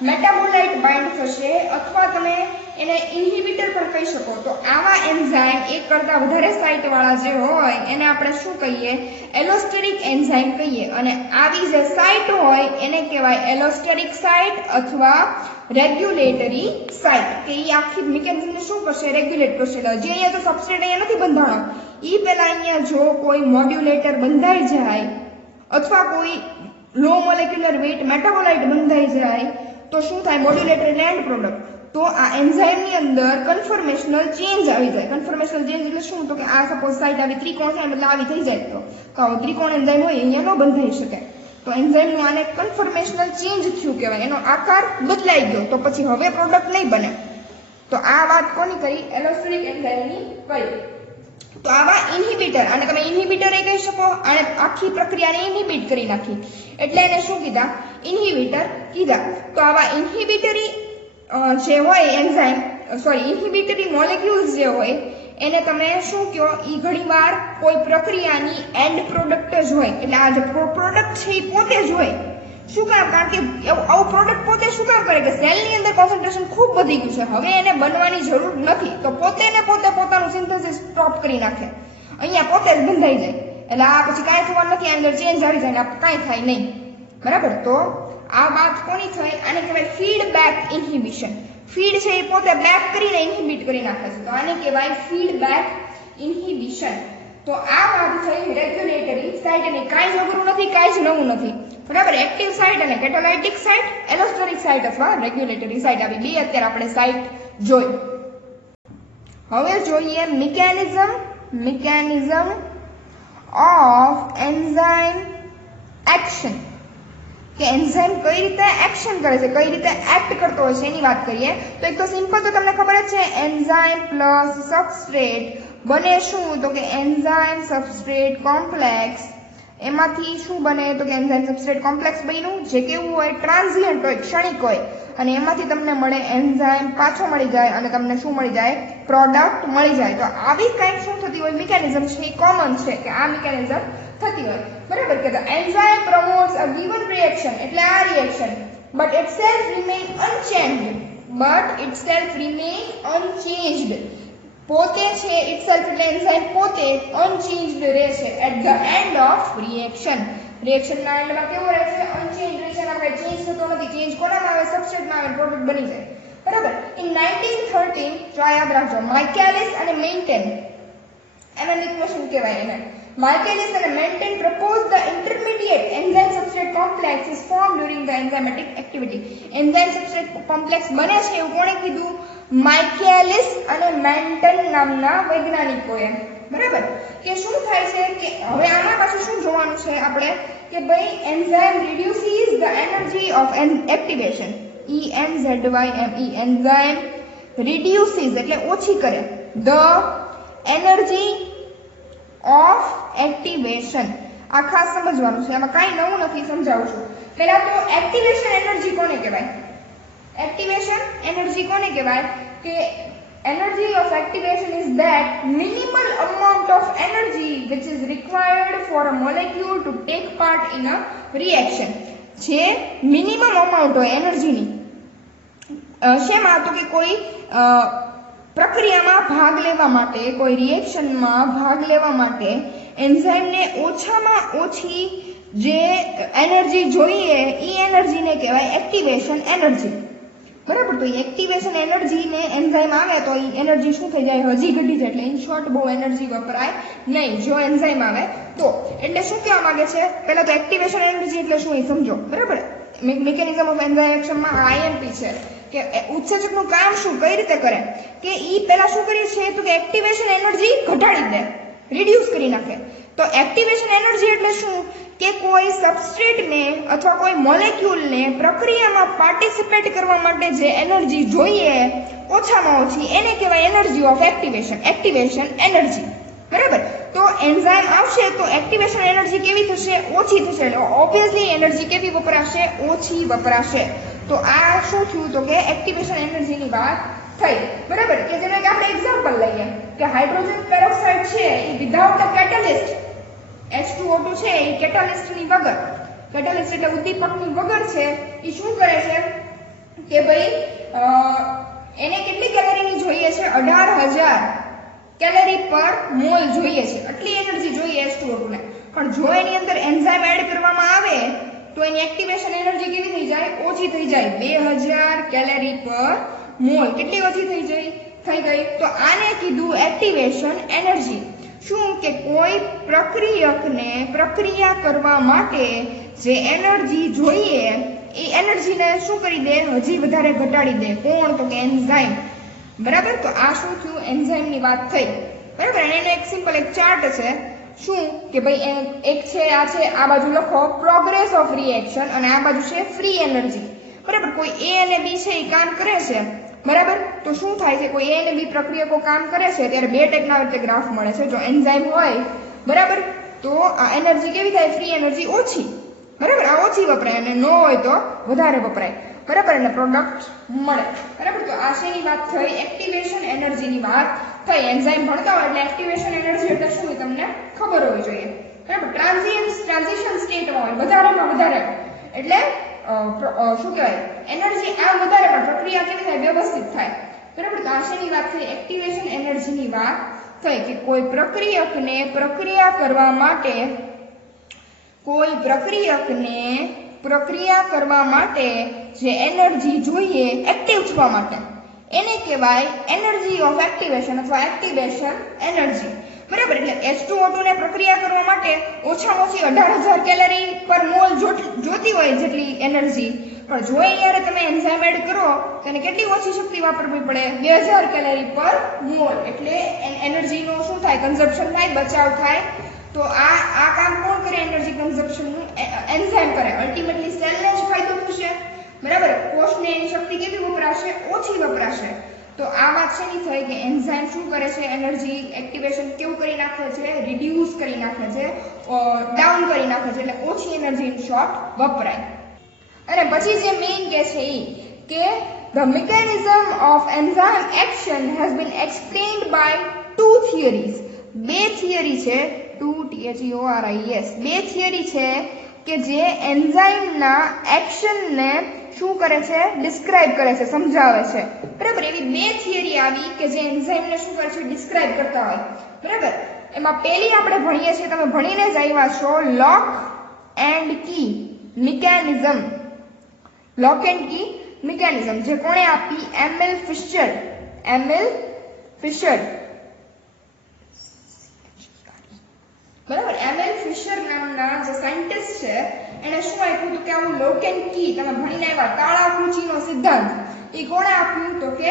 મેટાબોલાઇટ બાઇન્ડ થશે અથવા તમે એને ઇન્હિબિટર પણ કહી શકો. તો આવા એન્ઝાઇમ એક કરતાં વધારે સાઇટ વાળા જે હોય એને આપણે શું કહીએ, એલોસ્ટેરિક એન્ઝાઇમ કહીએ. અને આવી જે સાઇટ હોય એને કહેવાય એલોસ્ટેરિક સાઇટ અથવા રેગ્યુલેટરી સાઇટ. કે એ આખી મિકેનિઝમને શું કરશે, રેગ્યુલેટ કરશે. જે અહીંયા તો સબસ્ટ્રેટ અહીંયા નથી બંધાણો, એ પહેલા અહીંયા જો કોઈ મોડ્યુલેટર બંધાઈ જાય અથવા કોઈ લો મોલેક્યુલર વેઇટ મેટાબોલાઇટ બંધાઈ જાય તો શું થાય, મોડ્યુલેટર એટલે એન્ડ પ્રોડક્ટ. તો આ એન્ઝાઇમની અંદર કન્ફર્મેશનલ ચેન્જ આવી જાય. કન્ફર્મેશનલ ચેન્જ એટલે શું તો કે આ સપોઝ સાઇટ આવી ત્રિકોણ છે એટલે આવી થઈ જાય તો આવો ત્રિકોણ એન્ઝાઇમ હોય અહીંયા ન બંધાઈ શકે. તો એન્ઝાઇમનું આને કન્ફર્મેશનલ ચેન્જ થયું કહેવાય, એનો આકાર બદલાઈ ગયો તો પછી હવે પ્રોડક્ટ નહીં બને. તો આ વાત કોની કરી, એલોસ્ટેરિક એન્ઝાઇમની કરી. તો આવા ઇન્હિબિટર, અને તમે ઇન્હિબિટર એ કહી શકો, અને આખી પ્રક્રિયાને ઇન્હિબિટ કરી નાખી એટલે એને શું કીધા, ઇન્હિબિટર કીધા. તો આવા ઇન્હિબિટરી જે હોય એન્ઝાઇમ ઇન્હિબિટરી મોલેક્યુલ્સ જે હોય એને તમે શું કહો, એ ઘણીવાર કોઈ પ્રક્રિયાની એન્ડ પ્રોડક્ટ જ હોય. એટલે આ જે પ્રોડક્ટ છે એ પોતે જ હોય. શું કામ, કારણ કે આવું પ્રોડક્ટ પોતે શું કામ કરે કે સેલની અંદર કોન્સન્ટ્રેશન ખૂબ વધી ગયું છે, હવે એને બનવાની જરૂર નથી તો પોતે પોતાનું સિન્થેસિસ સ્ટોપ કરી નાખે, અહીંયા પોતે જ બંધાઈ જાય. એટલે આ પછી કાંઈ થવાનું નથી, અંદર ચેન્જ આવી જાય ને કાંઈ થાય નહીં. બરાબર, તો આ વાત કોની થઈ, આને કહેવાય ફીડબેક ઇન્હિબિશન. ફીડ છે એ પોતે બેક કરીને ઇન્હિબિટ કરી નાખે છે તો આને કહેવાય ફીડબેક ઇન્હિબિશન. તો આ વાત થઈ રેગ્યુલેટરી સાઇટ. અને કાંઈ જ અઘરું નથી, કાંઈ જ નવું નથી. બરાબર, એક્ટિવ સાઇટ અને કેટાલાઇટિક સાઇટ, એલોસ્ટેરિક સાઇટ અથવા રેગ્યુલેટરી સાઇટ, આવી બે અત્યારે આપણે સાઇટ જોઈ. હવે જોઈએ મિકેનિઝમ ઓફ એન્ઝાઇમ એક્શન. કે એન્ઝાઇમ કઈ રીતે એક્શન કરે છે, કઈ રીતે એક્ટ કરતો હોય છે એની વાત કરીએ. તો એક તો સિમ્પલ, તો તમને ખબર જ છે, એન્ઝાઇમ પ્લસ સબસ્ટ્રેટ બને શું તો કે એન્ઝાઇમ સબસ્ટ્રેટ કોમ્પ્લેક્સ. એમાંથી શું બને તો કે એન્ઝાઇમ સબસ્ટ્રેટ કોમ્પ્લેક્સ બન્યું જે કેવું હોય, ટ્રાન્ઝિયન્ટ હોય, ક્ષણિક હોય. અને એમાંથી તમને મળે એન્ઝાઇમ પાછો મળી જાય અને તમને શું મળી જાય, પ્રોડક્ટ મળી જાય. તો આવી કંઈક શું થતી હોય મિકેનિઝમ છે એ કોમન છે કે આ મિકેનિઝમ થતી હોય, બરાબર, કે the enzyme promotes a given reaction એટલે આ reaction but itself remain unchanged પોતે છે itself એટલે એન્ઝાઇમ પોતે unchanged રહેશે at the end of reaction રિએક્શનના એન્ડમાં કેવો રહેશે unchanged રહેશે અને આપણે ચેન્જ થતો નથી ચેન્જ કોનામાં આવે સબસ્ટ્રેટમાં આવે પ્રોડક્ટ બની જાય બરાબર in 1913 જો યાદ રાખજો માઇકેલિસ અને મેન્ટેન એના ઇક્વેશન કહેવાય એને Michaelis and Menten proposed the intermediate enzyme substrate complex is formed during the enzymatic activity. Enzyme substrate complex બને છે એવું કોણે કીધું Michaelis અને Menten નામના વૈજ્ઞાનિકોએ બરાબર કે શું થાય છે કે હવે આમાં પાછું શું જોવાનું છે આપણે કે ભાઈ enzyme reduces the energy of activation enzyme reduces એટલે ઓછી કરે the energy of activation આ ખાસ સમજવાનું છે આમાં કાઈ નવું નથી સમજાવું છું પહેલા તો એક્ટિવેશન એનર્જી કોને કહેવાય એક્ટિવેશન એનર્જી કોને કહેવાય કે energy of activation is that minimal amount of energy which is required for a molecule to take part in a reaction જે મિનિમમ અમાઉન્ટ હોય એનર્જીની શેમાં તો કે કોઈ પ્રક્રિયામાં ભાગ લેવા માટે કોઈ રિએક્શનમાં ભાગ લેવા માટે એન્ઝાઇમને ઓછામાં ઓછી જે એનર્જી જોઈએ એ એનર્જીને કહેવાય એક્ટિવેશન એનર્જી બરાબર તો એક્ટિવેશન એનર્જીને એન્ઝાઇમ આવે તો એ એનર્જી શું થઈ જાય હજી ઘટી જાય એટલે ઇન શોર્ટ બહુ એનર્જી વપરાય નહીં જો એન્ઝાઇમ આવે તો એટલે શું કહેવા માંગે છે પહેલા તો એક્ટિવેશન એનર્જી એટલે શું એ સમજો બરાબર મિકેનિઝમ ઓફ એન્ઝાઇમ એક્શનમાં આઈએમપી છે કે ઉત્સેચકનું કામ શું કઈ રીતે કરે કે ઈ પહેલા શું કરે છે તો કે એક્ટિવેશન એનર્જી ઘટાડી દે રિડ્યુસ કરી નાખે તો એક્ટિવેશન એનર્જી એટલે શું કે કોઈ સબસ્ટ્રેટને અથવા કોઈ મોલેક્યુલને પ્રક્રિયામાં પાર્ટિસિપેટ કરવા માટે જે એનર્જી જોઈએ ઓછામાં ઓછી એને કહેવાય એનર્જી ઓફ એક્ટિવેશન એનર્જી બરાબર તો એન્ઝાઇમ આવશે તો એક્ટિવેશન એનર્જી કેવી થશે ઓછી થશે એટલે ઓબ્વિયસલી એનર્જી કેવી વપરાશે ઓછી વપરાશે તો આ શું થયું તો કે એક્ટિવેશન એનર્જીની વાત થઈ બરાબર કે જેને કે આપણે એક્ઝામ્પલ લઈએ કે હાઇડ્રોજન પેરોક્સાઇડ છે એ વિધાઉટ અ કેટાલિસ્ટ H2O2 છે એ કેટાલિસ્ટની વગર કેટાલિસ્ટ એટલે ઉદ્દીપકની વગર છે એ શું કરે છે કે ભાઈ એને કેટલી કેલરીની જોઈએ છે 18000 કેલરી પર મોલ જોઈએ છે આટલી એનર્જી જોઈએ H2O2 ને પણ જો એની અંદર એન્ઝાઇમ એડ કરવામાં આવે તો એની એક્ટિવેશન એનર્જી કેવી થઈ જાય ઓછી થઈ જાય 2000 કેલરી પર મોલ કેટલી ઓછી થઈ ગઈ તો આને કીધું એક્ટિવેશન એનર્જી શું કે કોઈ પ્રક્રિયકને પ્રક્રિયા કરવા માટે જે એનર્જી જોઈએ એ એનર્જીને શું કરી દે હજી વધારે ઘટાડી દે કોણ તો કે એન્ઝાઇમ બરાબર તો આ શું થયું એન્ઝાઇમની વાત થઈ બરાબર અને એનો એક સિમ્પલ એક ચાર્ટ છે શું કે ભાઈ એક છે આ બાજુ લખો પ્રોગ્રેસ ઓફ રિએક્શન અને આ બાજુ છે ફ્રી એનર્જી બરાબર કોઈ એ અને બી છે એ કામ કરે છે બરાબર તો શું થાય છે કોઈ એ અને બી પ્રક્રિયકો કામ કરે છે ત્યારે બે ટાઈપના રીતે ગ્રાફ મળે છે જો એન્ઝાઇમ હોય બરાબર તો આ એનર્જી કેવી થાય ફ્રી એનર્જી ઓછી બરાબર આ ઓછી વપરાય અને ન હોય તો વધારે વપરાય બરાબર અને પ્રોડક્ટ મળે બરાબર તો આ શેની વાત થઈ એક્ટિવેશન એનર્જીની વાત થઈ એન્ઝાઇમ ભણતા હોય એટલે એક્ટિવેશન એનર્જી એટલે શું તમને ખબર હોવી જોઈએ બરાબર ટ્રાન્ઝિશન સ્ટેટમાં હોય વધારેમાં વધારે એટલે શું કહેવાય એનર્જી આ વધારે પણ પ્રક્રિયા કેવી થાય વ્યવસ્થિત થાય બરાબર તો આ શેની વાત થઈ એક્ટિવેશન એનર્જીની વાત થઈ કે કોઈ પ્રક્રિયકને પ્રક્રિયા કરવા માટે જે એનર્જી જોઈએ એક્ટિવ થવા માટે એને કહેવાય એનર્જી ઓફ એક્ટિવેશન અથવા એક્ટિવેશન એનર્જી બરાબર એટલે H2O2 ને પ્રક્રિયા કરવા માટે ઓછામાં ઓછી 18000 કેલરી પર મોલ જોતી હોય જેટલી એનર્જી પણ જો યારે તમે એન્ઝાઇમ એડ કરો તો એને કેટલી ઓછી શક્તિ વાપરવી પડે 2000 કેલરી પર મોલ એટલે એનર્જીનો શું થાય કન્ઝમ્પશન થાય બચાવ થાય તો આ કામ કોણ કરે એનર્જી કન્ઝમ્પશનનું એન્ઝાઇમ કરે અલ્ટિમેટલી સેલને જ ફાયદો થશે બરાબર કોષને એની શક્તિ કેવી વપરાશે ઓછી વપરાશે તો આ વાત શેની થઈ કે એન્ઝાઇમ શું કરે છે એનર્જી એક્ટિવેશન કેવું કરી નાખે છે રિડ્યુસ કરી નાખે છે ડાઉન કરી નાખે છે એટલે ઓછી એનર્જી ઇન શોર્ટ વપરાય અને પછી જે મેઇન કે છે કે the mechanism of enzyme action has been explained by two theories બે થિયરી છે THEORIES બે થિયરી છે કે જે એન્ઝાઇમના એક્શનને શું કરે છે, ડિસ્ક્રાઇબ કરે છે, સમજાવે છે. બરાબર, એવી બે થિયરી આવી કે જે એન્ઝાઇમને શું કરે છે, ડિસ્ક્રાઇબ કરતા હોય. બરાબર, એમાં પહેલી આપણે ભણીએ છીએ, તમે ભણીને જ આવ્યા છો, lock and key mechanism. Lock and key mechanism જે કોણે આપી? Emil Fischer. બરાબર, એમિલ ફિશર નામના જે સાયન્ટિસ્ટ છે એને શું આપ્યું હતું કે આવું લોક એન્ડ કી, તમે ભણીને આવ્યા તાળા કૂંચીનો સિદ્ધાંત, એ કોણે આપ્યું? તો કે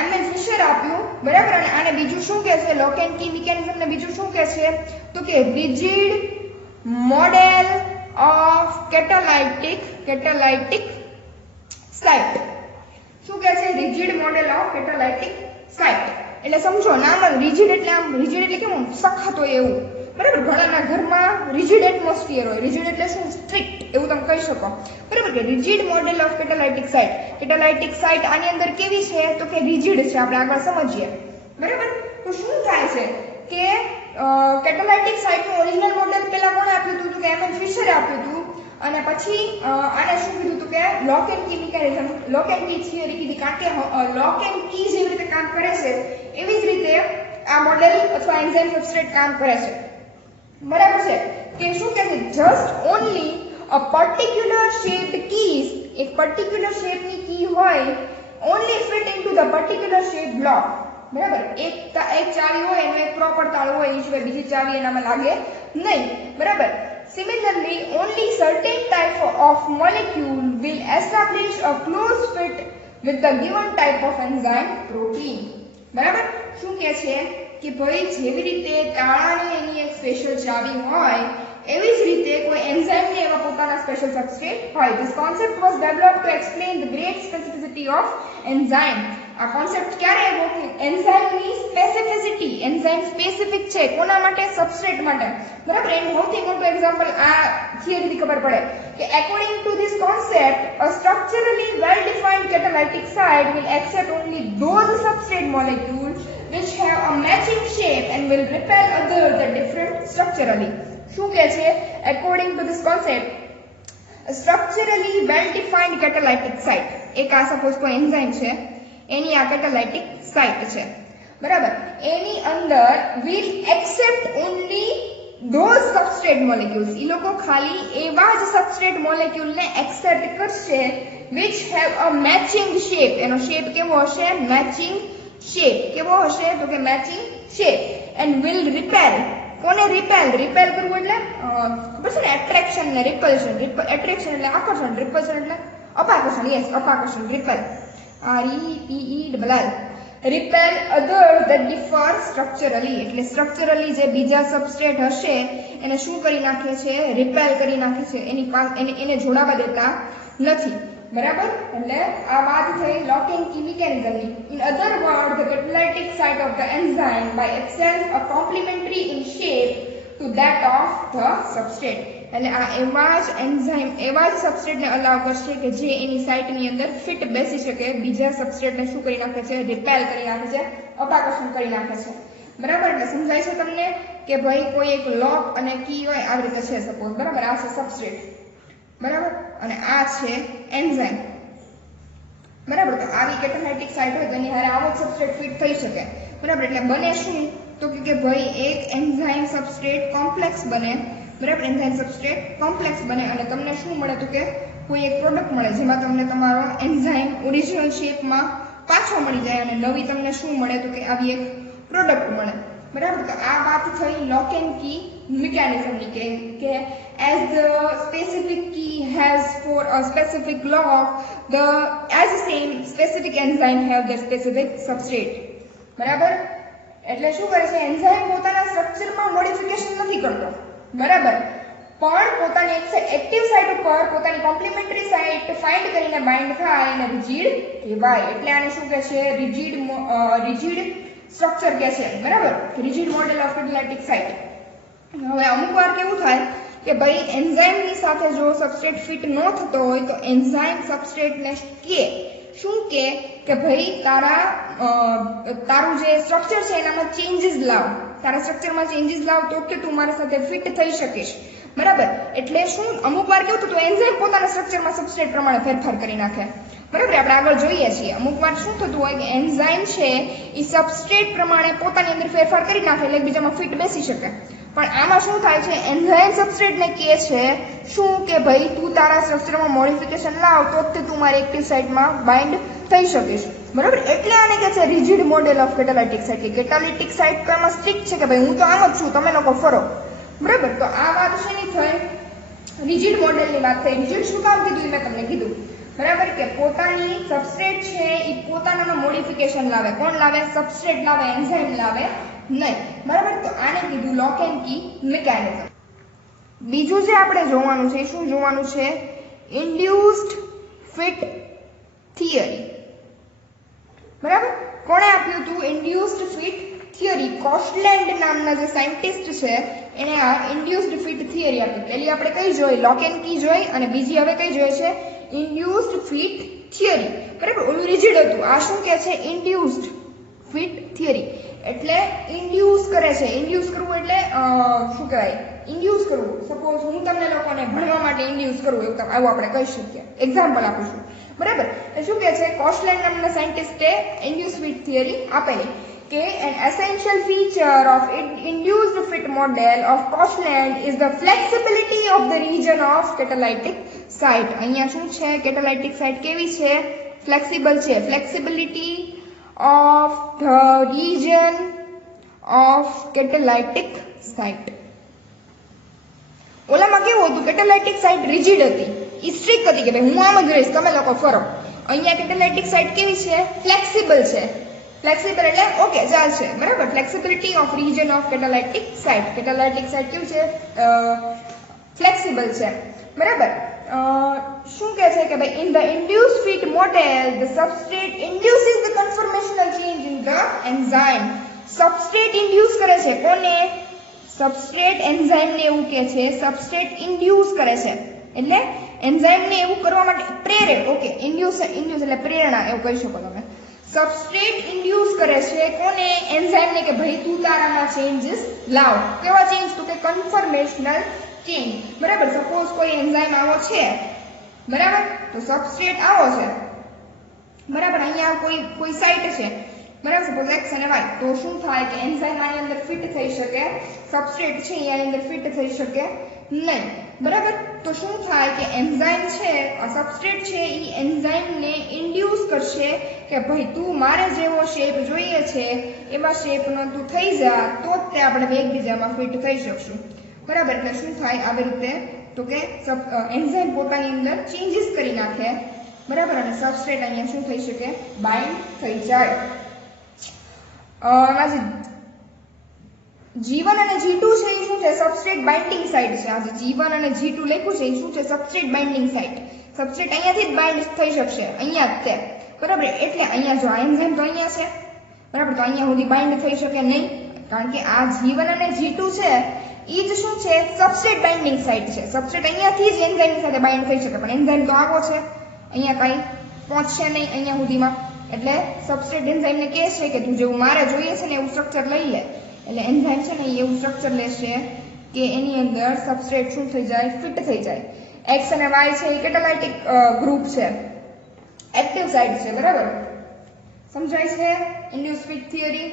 એમિલ ફિશર આપ્યું. બરાબર, અને આને બીજું શું કહે છે? લોક એન્ડ કી મિકેનિઝમ ને બીજું શું કહે છે? તો કે rigid model of catalytic site. શું કહે છે? Rigid model of catalytic site. એટલે સમજો, નામ રિજિડ એટલે આમ રિજિડ એટલે કેવું? સખત હોય એવું. બરાબર, ઘણાના ઘરમાં રિજિડ એટમોસ્ફિયર હોય. રિજિડ એટલે શું? સ્ટ્રિક્ટ એવું તમે કહી શકો. બરાબર, કે rigid model of catalytic site. catalytic site આની અંદર કેવી છે? તો કે રિજિડ છે. આપણે આગળ સમજીએ. બરાબર, તો શું થાય છે કે catalytic site નું ઓરિજિનલ મોડેલ પહેલા કોણે આપ્યું હતું? તો કે એમિલ ફિશરે આપ્યું હતું. અને પછી આને શું કીધું હતું કે lock and key mechanism, lock and key theory કીધી. કારણ કે લોક એન્ડ કી જેવી રીતે કામ કરે છે એવી જ રીતે આ મોડેલ અથવા એન્ઝાઇમ સબસ્ટ્રેટ કામ કરે છે. બરાબર છે કે શું કહે છે? Just only a particular shaped keys, એક પર્ટિક્યુલર શેપની કી હોય, only fit into the particular shape block. બરાબર, એક ચાવી હોય એનું એક પ્રોપર તાળું હોય, એ સિવાય બીજી ચાવી એનામાં લાગે નહીં. બરાબર, similarly only certain type of molecule will establish a close fit with the given type of enzyme protein. બરાબર, શું કહે છે કે ભાઈ જેવી રીતે તાળાની એની એક સ્પેશિયલ ચાવી હોય એવી જ રીતે કોઈ એન્ઝાઇમને એવા પોતાના સ્પેશિયલ સબસ્ટ્રેટ હોય. This concept was developed to explain the great specificity of enzyme. આ કોન્સેપ્ટ ક્યારે આવ્યો કે એન્ઝાઇમની સ્પેસિફિસિટી, એન્ઝાઇમ સ્પેસિફિક છે કોના માટે? સબસ્ટ્રેટ માટે. બરાબર, એનું સૌથી મોટું એક્ઝામ્પલ આ થિયરીથી ખબર પડે કે according to this concept a structurally well defined catalytic site will accept only those substrate molecules which have a matching shape and will repel others that different structurally. શું કહે છે? according to this concept a structurally well defined catalytic site, એક આ suppose કોઈ enzyme છે એની આ catalytic site છે. બરાબર, એની અંદર will accept only those substrate molecules, એ લોકો ખાલી એવા જ substrate molecule ને accept કરશે which have a matching shape. એનો shape કેવો હશે? matching shape. કેવો હશે? તો કે matching shape. and will repel. કોને repel? repel કરવું એટલે ખબર છે ને, attraction ને repulsion. attraction એટલે આકર્ષણ, repulsion એટલે અપાકર્ષણ. yes, અપાકર્ષણ, repel. REPELL. repel others that differ structurally. એટલે સ્ટ્રક્ચરલી જે બીજા સબસ્ટ્રેટ હશે એને શું કરી નાખે છે? રિપેલ કરી નાખે છે, એને જોડાવા દેતા નથી. બરાબર, એટલે આ વાત થઈ લોક એન્ડ કી મિકેનિઝમની. In other word the catalytic site of the enzyme by itself a complementary in shape to that of the substrate. એટલે આ એવા જ એન્ઝાઇમ, એવા જ સબસ્ટ્રેટને અલાવ કરશે કે જે એની સાઇટની અંદર ફિટ બેસી શકે, બીજા સબસ્ટ્રેટને શું કરી નાખે છે? રિપેલ કરી નાખે છે, અપાકર્ષણ કરી નાખે છે. બરાબર, એટલે સમજાય છે તમને કે ભાઈ કોઈ એક લોક અને કી હોય આવી રીતે છે સપોઝ. બરાબર, આ છે સબસ્ટ્રેટ. બરાબર, અને આ છે એન્ઝાઇમ. બરાબર, તો આવી catalytic site હોય તો એની હારે આવો સબસ્ટ્રેટ ફિટ થઈ શકે. બરાબર, એટલે બને શું? તો કે ભાઈ એક એન્ઝાઇમ સબસ્ટ્રેટ કોમ્પ્લેક્સ બને. બરાબર, એન્ઝાઇમ સબસ્ટ્રેટ કોમ્પ્લેક્સ બને અને તમને શું મળે? તો કે કોઈ એક પ્રોડક્ટ મળે જેમાં તમને તમારો એન્ઝાઇમ ઓરિજિનલ શેપમાં પાછો મળી જાય અને નવી તમને શું મળે? તો કે આવી એક પ્રોડક્ટ મળે. બરાબર, તો આ વાત થઈ લોક એન્ડ કી મિકેનિઝમની કે as the specific key has for a specific lock, the as the same specific enzyme have their specific substrate. બરાબર, એટલે શું કરે છે? એન્ઝાઇમ પોતાના સ્ટ્રક્ચરમાં મોડિફિકેશન નથી કરતો. બરાબર, પણ પોતાની એક્ટિવ સાઇટ ઉપર પોતાની કોમ્પ્લિમેન્ટરી સાઇટ ફાઇન્ડ કરીને બાઇન્ડ થાય અને રિજિડ કહેવાય. એટલે આને શું કહે છે? રિજિડ સ્ટ્રક્ચર કહે છે. બરાબર, rigid model of catalytic site. હવે અમુક વાર કેવું થાય કે ભાઈ એન્ઝાઇમની સાથે જો સબસ્ટ્રેટ ફિટ ન થતો હોય તો એન્ઝાઇમ સબસ્ટ્રેટને શું કે ભાઈ તારું જે સ્ટ્રક્ચર છે એનામાં ચેન્જીસ લાવ. તારા સ્ટ્રક્ચરમાં ચેન્જીસ લાવ તો કે તું મારા સાથે ફિટ થઈ શકીશ, બરાબર. એટલે શું અમુક વાર કેવું થતું એન્ઝાઇમ પોતાના સ્ટ્રક્ચરમાં સબસ્ટ્રેટ પ્રમાણે ફેરફાર કરી નાખે, બરાબર. આપણે આગળ જોઈએ છીએ અમુક વાર શું થતું હોય કે એન્ઝાઇમ છે એ સબસ્ટ્રેટ પ્રમાણે પોતાની અંદર ફેરફાર કરી નાખે એટલે એકબીજામાં ફિટ બેસી શકે. પણ આમાં શું થાય છે, એન્ઝાઇમ સબસ્ટ્રેટને કહે છે શું કે ભાઈ તું તારા સ્ટ્રક્ચરમાં મોડિફિકેશન લાવ તો જ તું મારી એક્ટિવ સાઇટમાં બાઇન્ડ થઈ શકીશ, બરાબર. એટલે આને કહે છે rigid model of catalytic site. કે કેટાલિટિક સાઇટ તો એમાં સ્ટ્રિક્ટ છે કે ભાઈ હું તો આમ જ છું, તમે લોકો ફરો, બરાબર. તો આ વાત શેની થઈ, રિજિડ મોડેલની વાત થઈ. રિજિડ શું કામ કીધું મેં તમને કીધું, બરાબર, કે પોતાની સબસ્ટ્રેટ છે એ પોતાનામાં મોડિફિકેશન લાવે. કોણ લાવે? સબસ્ટ્રેટ લાવે, એન્ઝાઇમ લાવે નહીં, બરાબર. તો આને કીધું લોક એન્ડ કી મિકેનિઝમ. બીજું જે આપણે જોવાનું છે એ શું જોવાનું છે, ઇન્ડ્યુસ્ડ ફિટ થિયરી, બરાબર. કોણે આપ્યું હતું ઇન્ડ્યુસ્ડ ફિટ થિયરી? કોશલેન્ડ નામના જે સાયન્ટિસ્ટ છે એને આ ઇન્ડ્યુસ્ડ ફિટ થિયરી આપી. પહેલી આપણે કઈ જોઈ, લોક એન્ડ કી જોઈ, અને બીજી હવે કઈ જોઈએ છે, ઇન્ડ્યુસ્ડ ફિટ થિયરી, બરાબર. ઓલું રિજિડ હતું, આ શું કહે છે, ઇન્ડ્યુસ્ડ ફિટ થિયરી. એટલે ઇન્ડ્યુસ કરે છે. ઇન્ડ્યુસ કરવું એટલે શું કહેવાય, ઇન્ડ્યુસ કરવું. સપોઝ હું તમને લોકોને ભણવા માટે ઇન્ડ્યુસ કરું, એવું આવું આપણે કહી શકીએ, એક્ઝામ્પલ આપીશું, બરાબર. શું કહે છે, કોશલેન્ડ નામના સાયન્ટિસ્ટે ઇન્ડ્યુસ ફિટ થિયરી આપેલી કે an essential feature of induced fit model of Koshland is the flexibility of the region of catalytic site. અહીંયા શું છે, catalytic site કેવી છે, ફ્લેક્સિબલ છે. flexibility of the region of catalytic site. ઓલામાં કેવું હતું, catalytic site rigid હતી, ઈ સ્ટ્રિક્ટ હતી કે ભાઈ હું આમ જ રહીશ, તમે લોકો ફરો. અહીંયા catalytic site કેવી છે, ફ્લેક્સિબલ છે. ફ્લેક્સિબલ એટલે ઓકે ચાલશે, બરાબર. Flexibility of region of catalytic site. Catalytic site કેવું છે, ફ્લેક્સિબલ છે, બરાબર. શું કહે છે કે ભાઈ in the induced fit model the substrate induces the conformational change in the enzyme. Substrate induce કરે છે, કોને? સબસ્ટ્રેટ એન્ઝાઇમને એવું કહે છે સબસ્ટ્રેટ ઇન્ડ્યુસ કરે છે, એટલે એન્ઝાઇમને એવું કરવા માટે પ્રેરે. ઓકે, ઇન્ડ્યુસ એટલે પ્રેરણા એવું કહી શકો તમે. સબસ્ટ્રેટ ઇન્ડ્યુસ કરે છે કોને? એન્ઝાઇમને કે ભાઈ તું તારામાં ચેન્જીસ લાવ. કેવા ચેન્જ? તો કે કન્ફર્મેશનલ ચેન્જ, બરાબર. સપોઝ કોઈ એન્ઝાઇમ આવો છે, બરાબર, તો સબસ્ટ્રેટ આવો છે, બરાબર. અહીંયા કોઈ સાઇટ છે, બરાબર, સપોઝ એક્સ અને વાય. તો શું થાય કે એન્ઝાઇમ આની અંદર ફિટ થઈ શકે, સબસ્ટ્રેટ છે એ આની અંદર ફિટ થઈ શકે નહીં, બરાબર. તો શું થાય કે એન્ઝાઇમ છે, આ સબસ્ટ્રેટ છે એ એન્ઝાઇમને ઇન્ડ્યુસ કરશે કે ભાઈ તું મારે જેવો શેપ જોઈએ છે એવા શેપનો તું થઈ જા, તો જ તે આપણે એકબીજામાં ફિટ થઈ શકશું, બરાબર. એટલે શું થાય આવી રીતે, તો કે એન્ઝાઇમ પોતાની અંદર ચેન્જીસ કરી નાખે, બરાબર, અને સબસ્ટ્રેટ અહીંયા શું થઈ શકે, બાઇન્ડ થઈ જાય. એમાં G1 અને G2 છે એ શું છે, સબસ્ટ્રેટ બાઇન્ડિંગ સાઇટ છે. આ જે G1 અને G2 લખ્યું છે એ શું છે, સબસ્ટ્રેટ બાઇન્ડિંગ સાઇટ. સબસ્ટ્રેટ અહીંયાથી જ બાઇન્ડ થઈ શકશે, અહીંયા જ તે, બરાબર. એટલે અહીંયા જો આ એન્ઝાઇમ તો અહીંયા છે, બરાબર, તો અહીંયા સુધી બાઇન્ડ થઈ શકે નહીં, કારણ કે આ G1 અને G2 છે એ જ શું છે, સબસ્ટ્રેટ બાઇન્ડિંગ સાઇટ છે. સબસ્ટ્રેટ અહીંયાથી જ એન્ઝાઇમ સાથે બાઇન્ડ થઈ શકે, પણ એન્ઝાઇમ તો આવો છે, અહીંયા કાંઈ પહોંચશે નહીં અહીંયા સુધીમાં. એટલે સબસ્ટ્રેટ એન્ઝાઇમને કહે છે કે તું જેવું મારે જોઈએ છે ને એવું સ્ટ્રક્ચર લઈ લે. એટલે એન્ઝાઇમ છે ને એવું સ્ટ્રક્ચર લેશે કે એની અંદર સબસ્ટ્રેટ શું થઈ જાય, ફિટ થઈ જાય. એક્સ અને વાય છે એ કેટાલાઇટિક ગ્રુપ છે, એક્ટિવ સાઇટ છે, બરાબર. સમજાય છે ઇન્ડ્યુસ ફિટ થિયરી?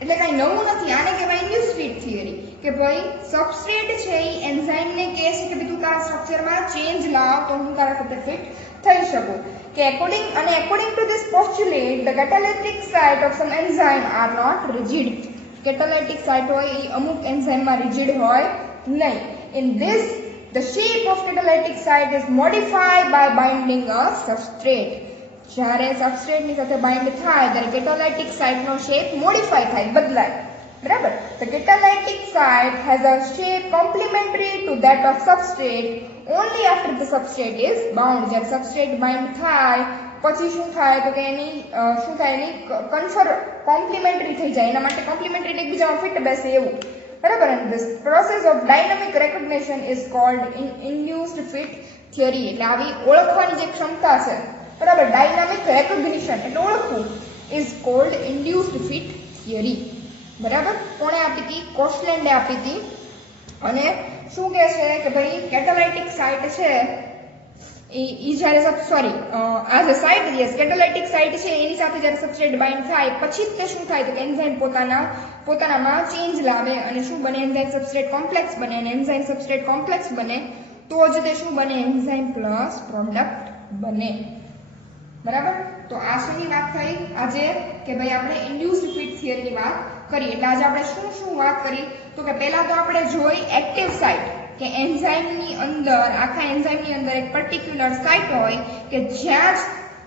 એટલે કાંઈ નવું નથી, આને કહેવાય ઇન્ડ્યુસ ફિટ થિયરી. કે ભાઈ સબસ્ટ્રેટ છે એ એન્ઝાઇમને કહે છે કે તું તારા સ્ટ્રક્ચરમાં ચેન્જ લાવ તો હું તારા સાથે ફિટ થઈ શકું. કે according to this postulate the catalytic site of some enzyme are not rigid. Catalytic site હોય એ અમુક એન્ઝાઇમમાં rigid હોય નહીં. In this the shape of catalytic site is modified by binding a substrate. જ્યારે સબસ્ટ્રેટની સાથે બાઇન્ડ થાય ત્યારે catalytic site નો shape modify થાય, બદલાય, બરાબર. The catalytic site has a shape complementary to that of substrate only after the substrate is bound. જ્યારે substrate bind થાય પછી શું થાય તો કે એની શું થાય, એની કોમ્પ્લિમેન્ટરી થઈ જાય, એના માટે કોમ્પ્લિમેન્ટરી એકબીજામાં ફિટ બેસે એવું, બરાબર. And this process of dynamic recognition is called induced fit theory. એટલે આવી ઓળખવાની જે ક્ષમતા છે, બરાબર, ડાયનામિક રેકોગ્નિશન એટલે ઓળખવું, is called induced fit theory. બરાબર. કોણે આપી હતી? કોસ્ટલેન્ડે આપી હતી. અને શું કહે છે કે ભાઈ કેટાલાઇટિક સાઇટ છે ઈ જ્યારે સોરી આ જે સાઇટ યસ કેટાલાઇટિક સાઇટ છે એની સાથે જ્યારે સબસ્ટ્રેટ બાઇન્ડ થાય પછી તે શું થાય તો કે એન્ઝાઇમ પોતાનામાં ચેન્જ લાવે અને શું બને? એન્ઝાઇમ સબસ્ટ્રેટ કોમ્પ્લેક્સ બને. અને એન્ઝાઇમ સબસ્ટ્રેટ કોમ્પ્લેક્સ બને તો જ તે શું બને? એન્ઝાઇમ પ્લસ પ્રોડક્ટ બને. બરાબર. તો આ શેની વાત થઈ આજે કે ભાઈ આપણે ઇન્ડ્યુસ્ડ ફીટ થિયરીની વાત કરી. એટલે આજે આપણે શું વાત કરી તો કે પહેલા તો આપણે જોઈ એક્ટિવ સાઇટ કે એન્ઝાઇમની અંદર આખા એન્ઝાઇમની અંદર એક પર્ટિક્યુલર સાઇટ હોય કે જ્યાં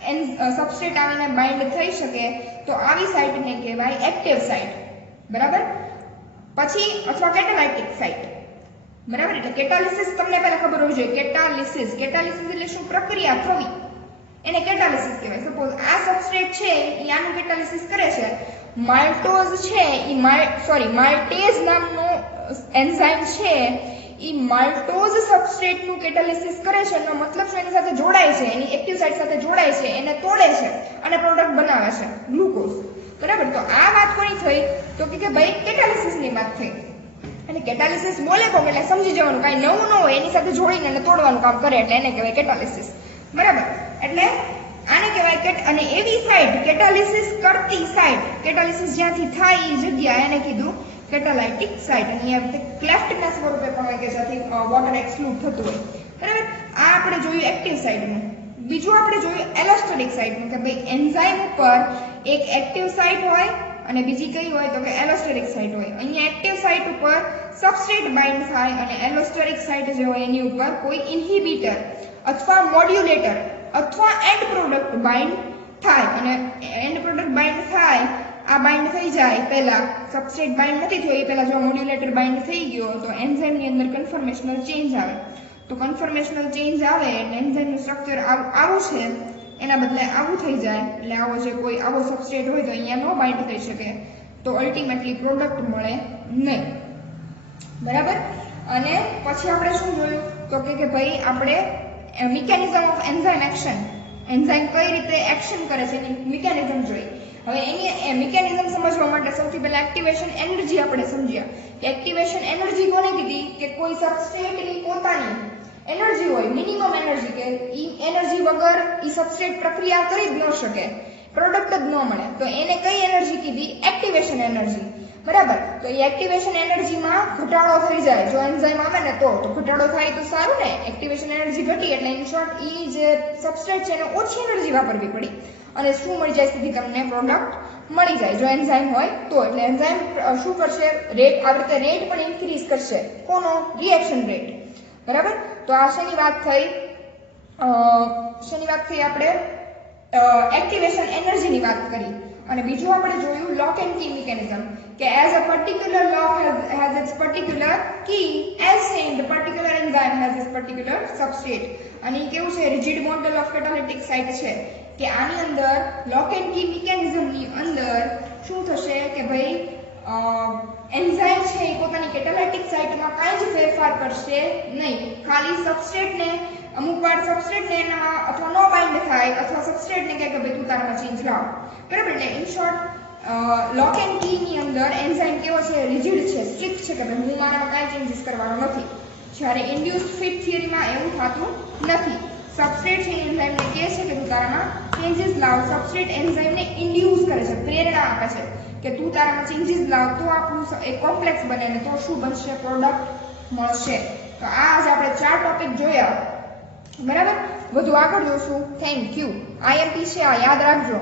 જ સબસ્ટ્રેટ આવીને બાઇન્ડ થઈ શકે તો આવી સાઇટને કહેવાય એક્ટિવ સાઇટ. બરાબર. પછી અથવા કેટાલાઇટિક સાઇટ. બરાબર. એટલે કેટાલિસિસ તમને પહેલા ખબર હોવી જોઈએ. કેટાલિસિસ એટલે શું? પ્રક્રિયા થવી, એને કેટાલિસિસ કહેવાય. સપોઝ આ સબસ્ટ્રેટ છે એ આનું કેટાલિસિસ કરે છે. માલ્ટોઝ છે ઈ માલ્ટેઝ નામનો એન્ઝાઇમ છે ઈ માલ્ટોઝ સબસ્ટ્રેટનું કેટાલિસિસ કરે છે. એનો મતલબ શું? એની સાથે જોડાય છે, એની એક્ટિવ સાઇટ સાથે જોડાય છે, એને તોડે છે અને પ્રોડક્ટ બનાવે છે ગ્લુકોઝ. બરાબર. તો આ વાત કોની થઈ તો કે ભાઈ કેટાલિસિસની વાત થઈ. અને કેટાલિસિસ બોલે કોક એટલે સમજી જવાનું કાંઈ નવું ન હોય, એની સાથે જોડીને એને તોડવાનું કામ કરે એટલે એને કહેવાય કેટાલિસિસ. બરાબર. એટલે આને કહેવાય અને એવી સાઇટ કેટાલિસિસ કરતી સાઇટ, કેટાલિસિસ જ્યાંથી થાય એ જગ્યા એને કીધું કેટાલાઇટિક સાઇટ. અને અહીંયા રીતે ક્લેફ્ટના સ્વરૂપે પણ હોય કે જ્યાંથી વોટર એક્સક્લુડ થતું હોય. બરાબર. આ આપણે જોયું એક્ટિવ સાઇટનું. બીજું આપણે જોયું એલોસ્ટેરિક સાઇટનું કે ભાઈ એન્ઝાઇમ ઉપર એક એક્ટિવ સાઇટ હોય અને બીજી કઈ હોય તો કે એલોસ્ટેરિક સાઇટ હોય. અહીંયા એક્ટિવ સાઇટ ઉપર સબસ્ટ્રેટ બાઇન્ડ થાય અને એલોસ્ટેરિક સાઇટ જે હોય એની ઉપર કોઈ ઇન્હિબિટર અથવા મોડ્યુલેટર અથવા એન્ડ પ્રોડક્ટ બાઇન્ડ થાય. અને એન્ડ પ્રોડક્ટ બાઇન્ડ થાય, આ બાઇન્ડ થઈ જાય પહેલા સબસ્ટ્રેટ બાઇન્ડ નથી થયો એ પહેલા જો મોડ્યુલેટર બાઇન્ડ થઈ ગયો તો એન્ઝાઇમની અંદર કન્ફર્મેશનલ ચેન્જ આવે. તો કન્ફર્મેશનલ ચેન્જ આવે એટલે એન્ઝાઇમનું સ્ટ્રક્ચર આવું છે એના બદલે આવું થઈ જાય. એટલે આવો જે કોઈ આવો સબસ્ટ્રેટ હોય તો અહીંયા નો બાઇન્ડ થઈ શકે તો અલ્ટિમેટલી પ્રોડક્ટ મળે નહીં. બરાબર. અને પછી આપણે શું જોયું તો કે ભાઈ આપણે mechanism of enzyme action, enzyme કઈ રીતે એક્શન કરે છે એની મિકેનિઝમ જોઈ. હવે એની મિકેનિઝમ સમજવા માટે સૌથી પહેલા એક્ટિવેશન એનર્જી આપણે સમજ્યા. એક્ટિવેશન એનર્જી કોને કીધી કે કોઈ સબસ્ટ્રેટની પોતાની એનર્જી હોય, મિનિમમ એનર્જી, કે ઈ એનર્જી વગર ઈ સબસ્ટ્રેટ પ્રક્રિયા કરી જ ન શકે, પ્રોડક્ટ જ ન મળે, તો એને કઈ એનર્જી કીધી? Activation energy. બરાબર. તો એ એક્ટિવેશન એનર્જીમાં ઘટાડો થઈ જાય જો એન્ઝાઇમ આવે ને તો ઘટાડો થાય તો સારું ને. એક્ટિવેશન એનર્જી ઘટી એટલે ઇન શોર્ટ ઈ જે સબસ્ટ્રેટ છે એને ઓછી એનર્જી વાપરવી પડી અને શું મળી જાય? સીધી તમને પ્રોડક્ટ મળી જાય જો એન્ઝાઇમ હોય તો. એટલે એન્ઝાઇમ શું કરશે? રેટ આ રીતે રેટ પણ ઇન્ક્રીઝ કરશે. કોનો? Reaction rate. બરાબર. તો આ શેની વાત થઈ? આપણે એક્ટિવેશન એનર્જીની વાત કરી. અને બીજું આપણે જોયું લોક એન્ડ કી મિકેનિઝમ કે as a particular lock has its particular key as same the particular enzyme has its particular substrate. અને એ કેવું છે? Rigid model of catalytic site છે કે આની અંદર લોક એન્ડ કી મિકેનિઝમની અંદર શું થશે કે ભાઈ એન્ઝાઇમ છે એ પોતાની કેટાલાઇટિક સાઇટમાં કાંઈ જ ફેરફાર કરશે નહીં. ખાલી સબસ્ટ્રેટને અમુકવાર સબસ્ટ્રેટને એનામાં અથવા નો બાઇન્ડ થાય અથવા સબસ્ટ્રેટને કહે કે ભાઈ તું તારામાં ચેન્જ લાવ. બરાબર. એટલે ઇન શોર્ટ લોક એન્ડ કી ની અંદર એન્ઝાઇમ કેવો છે? રિજિડ છે, સ્ટ્રિક્ટ છે કે ભાઈ હું મારામાં કાંઈ ચેન્જીસ કરવાનો નથી. જ્યારે ઇન્ડ્યુસ્ડ ફિટ થિયરીમાં એવું થતું નથી. સબસ્ટ્રેટ છે એન્ઝાઇમને કહે છે કે તું તારામાં ચેન્જીસ લાવ. સબસ્ટ્રેટ એન્ઝાઇમને ઇન્ડ્યુસ કરે છે, પ્રેરણા આપે છે કે તું તારામાં ચેન્જીસ લાવ તો આપણું એક કોમ્પ્લેક્સ બને ને તો શું બનશે? પ્રોડક્ટ મળશે. તો આ આજે આપણે 4 ટોપિક જોયા. બરાબર. વધુ આગળ જોશું. Thank you. IMP છે આ યાદ રાખજો.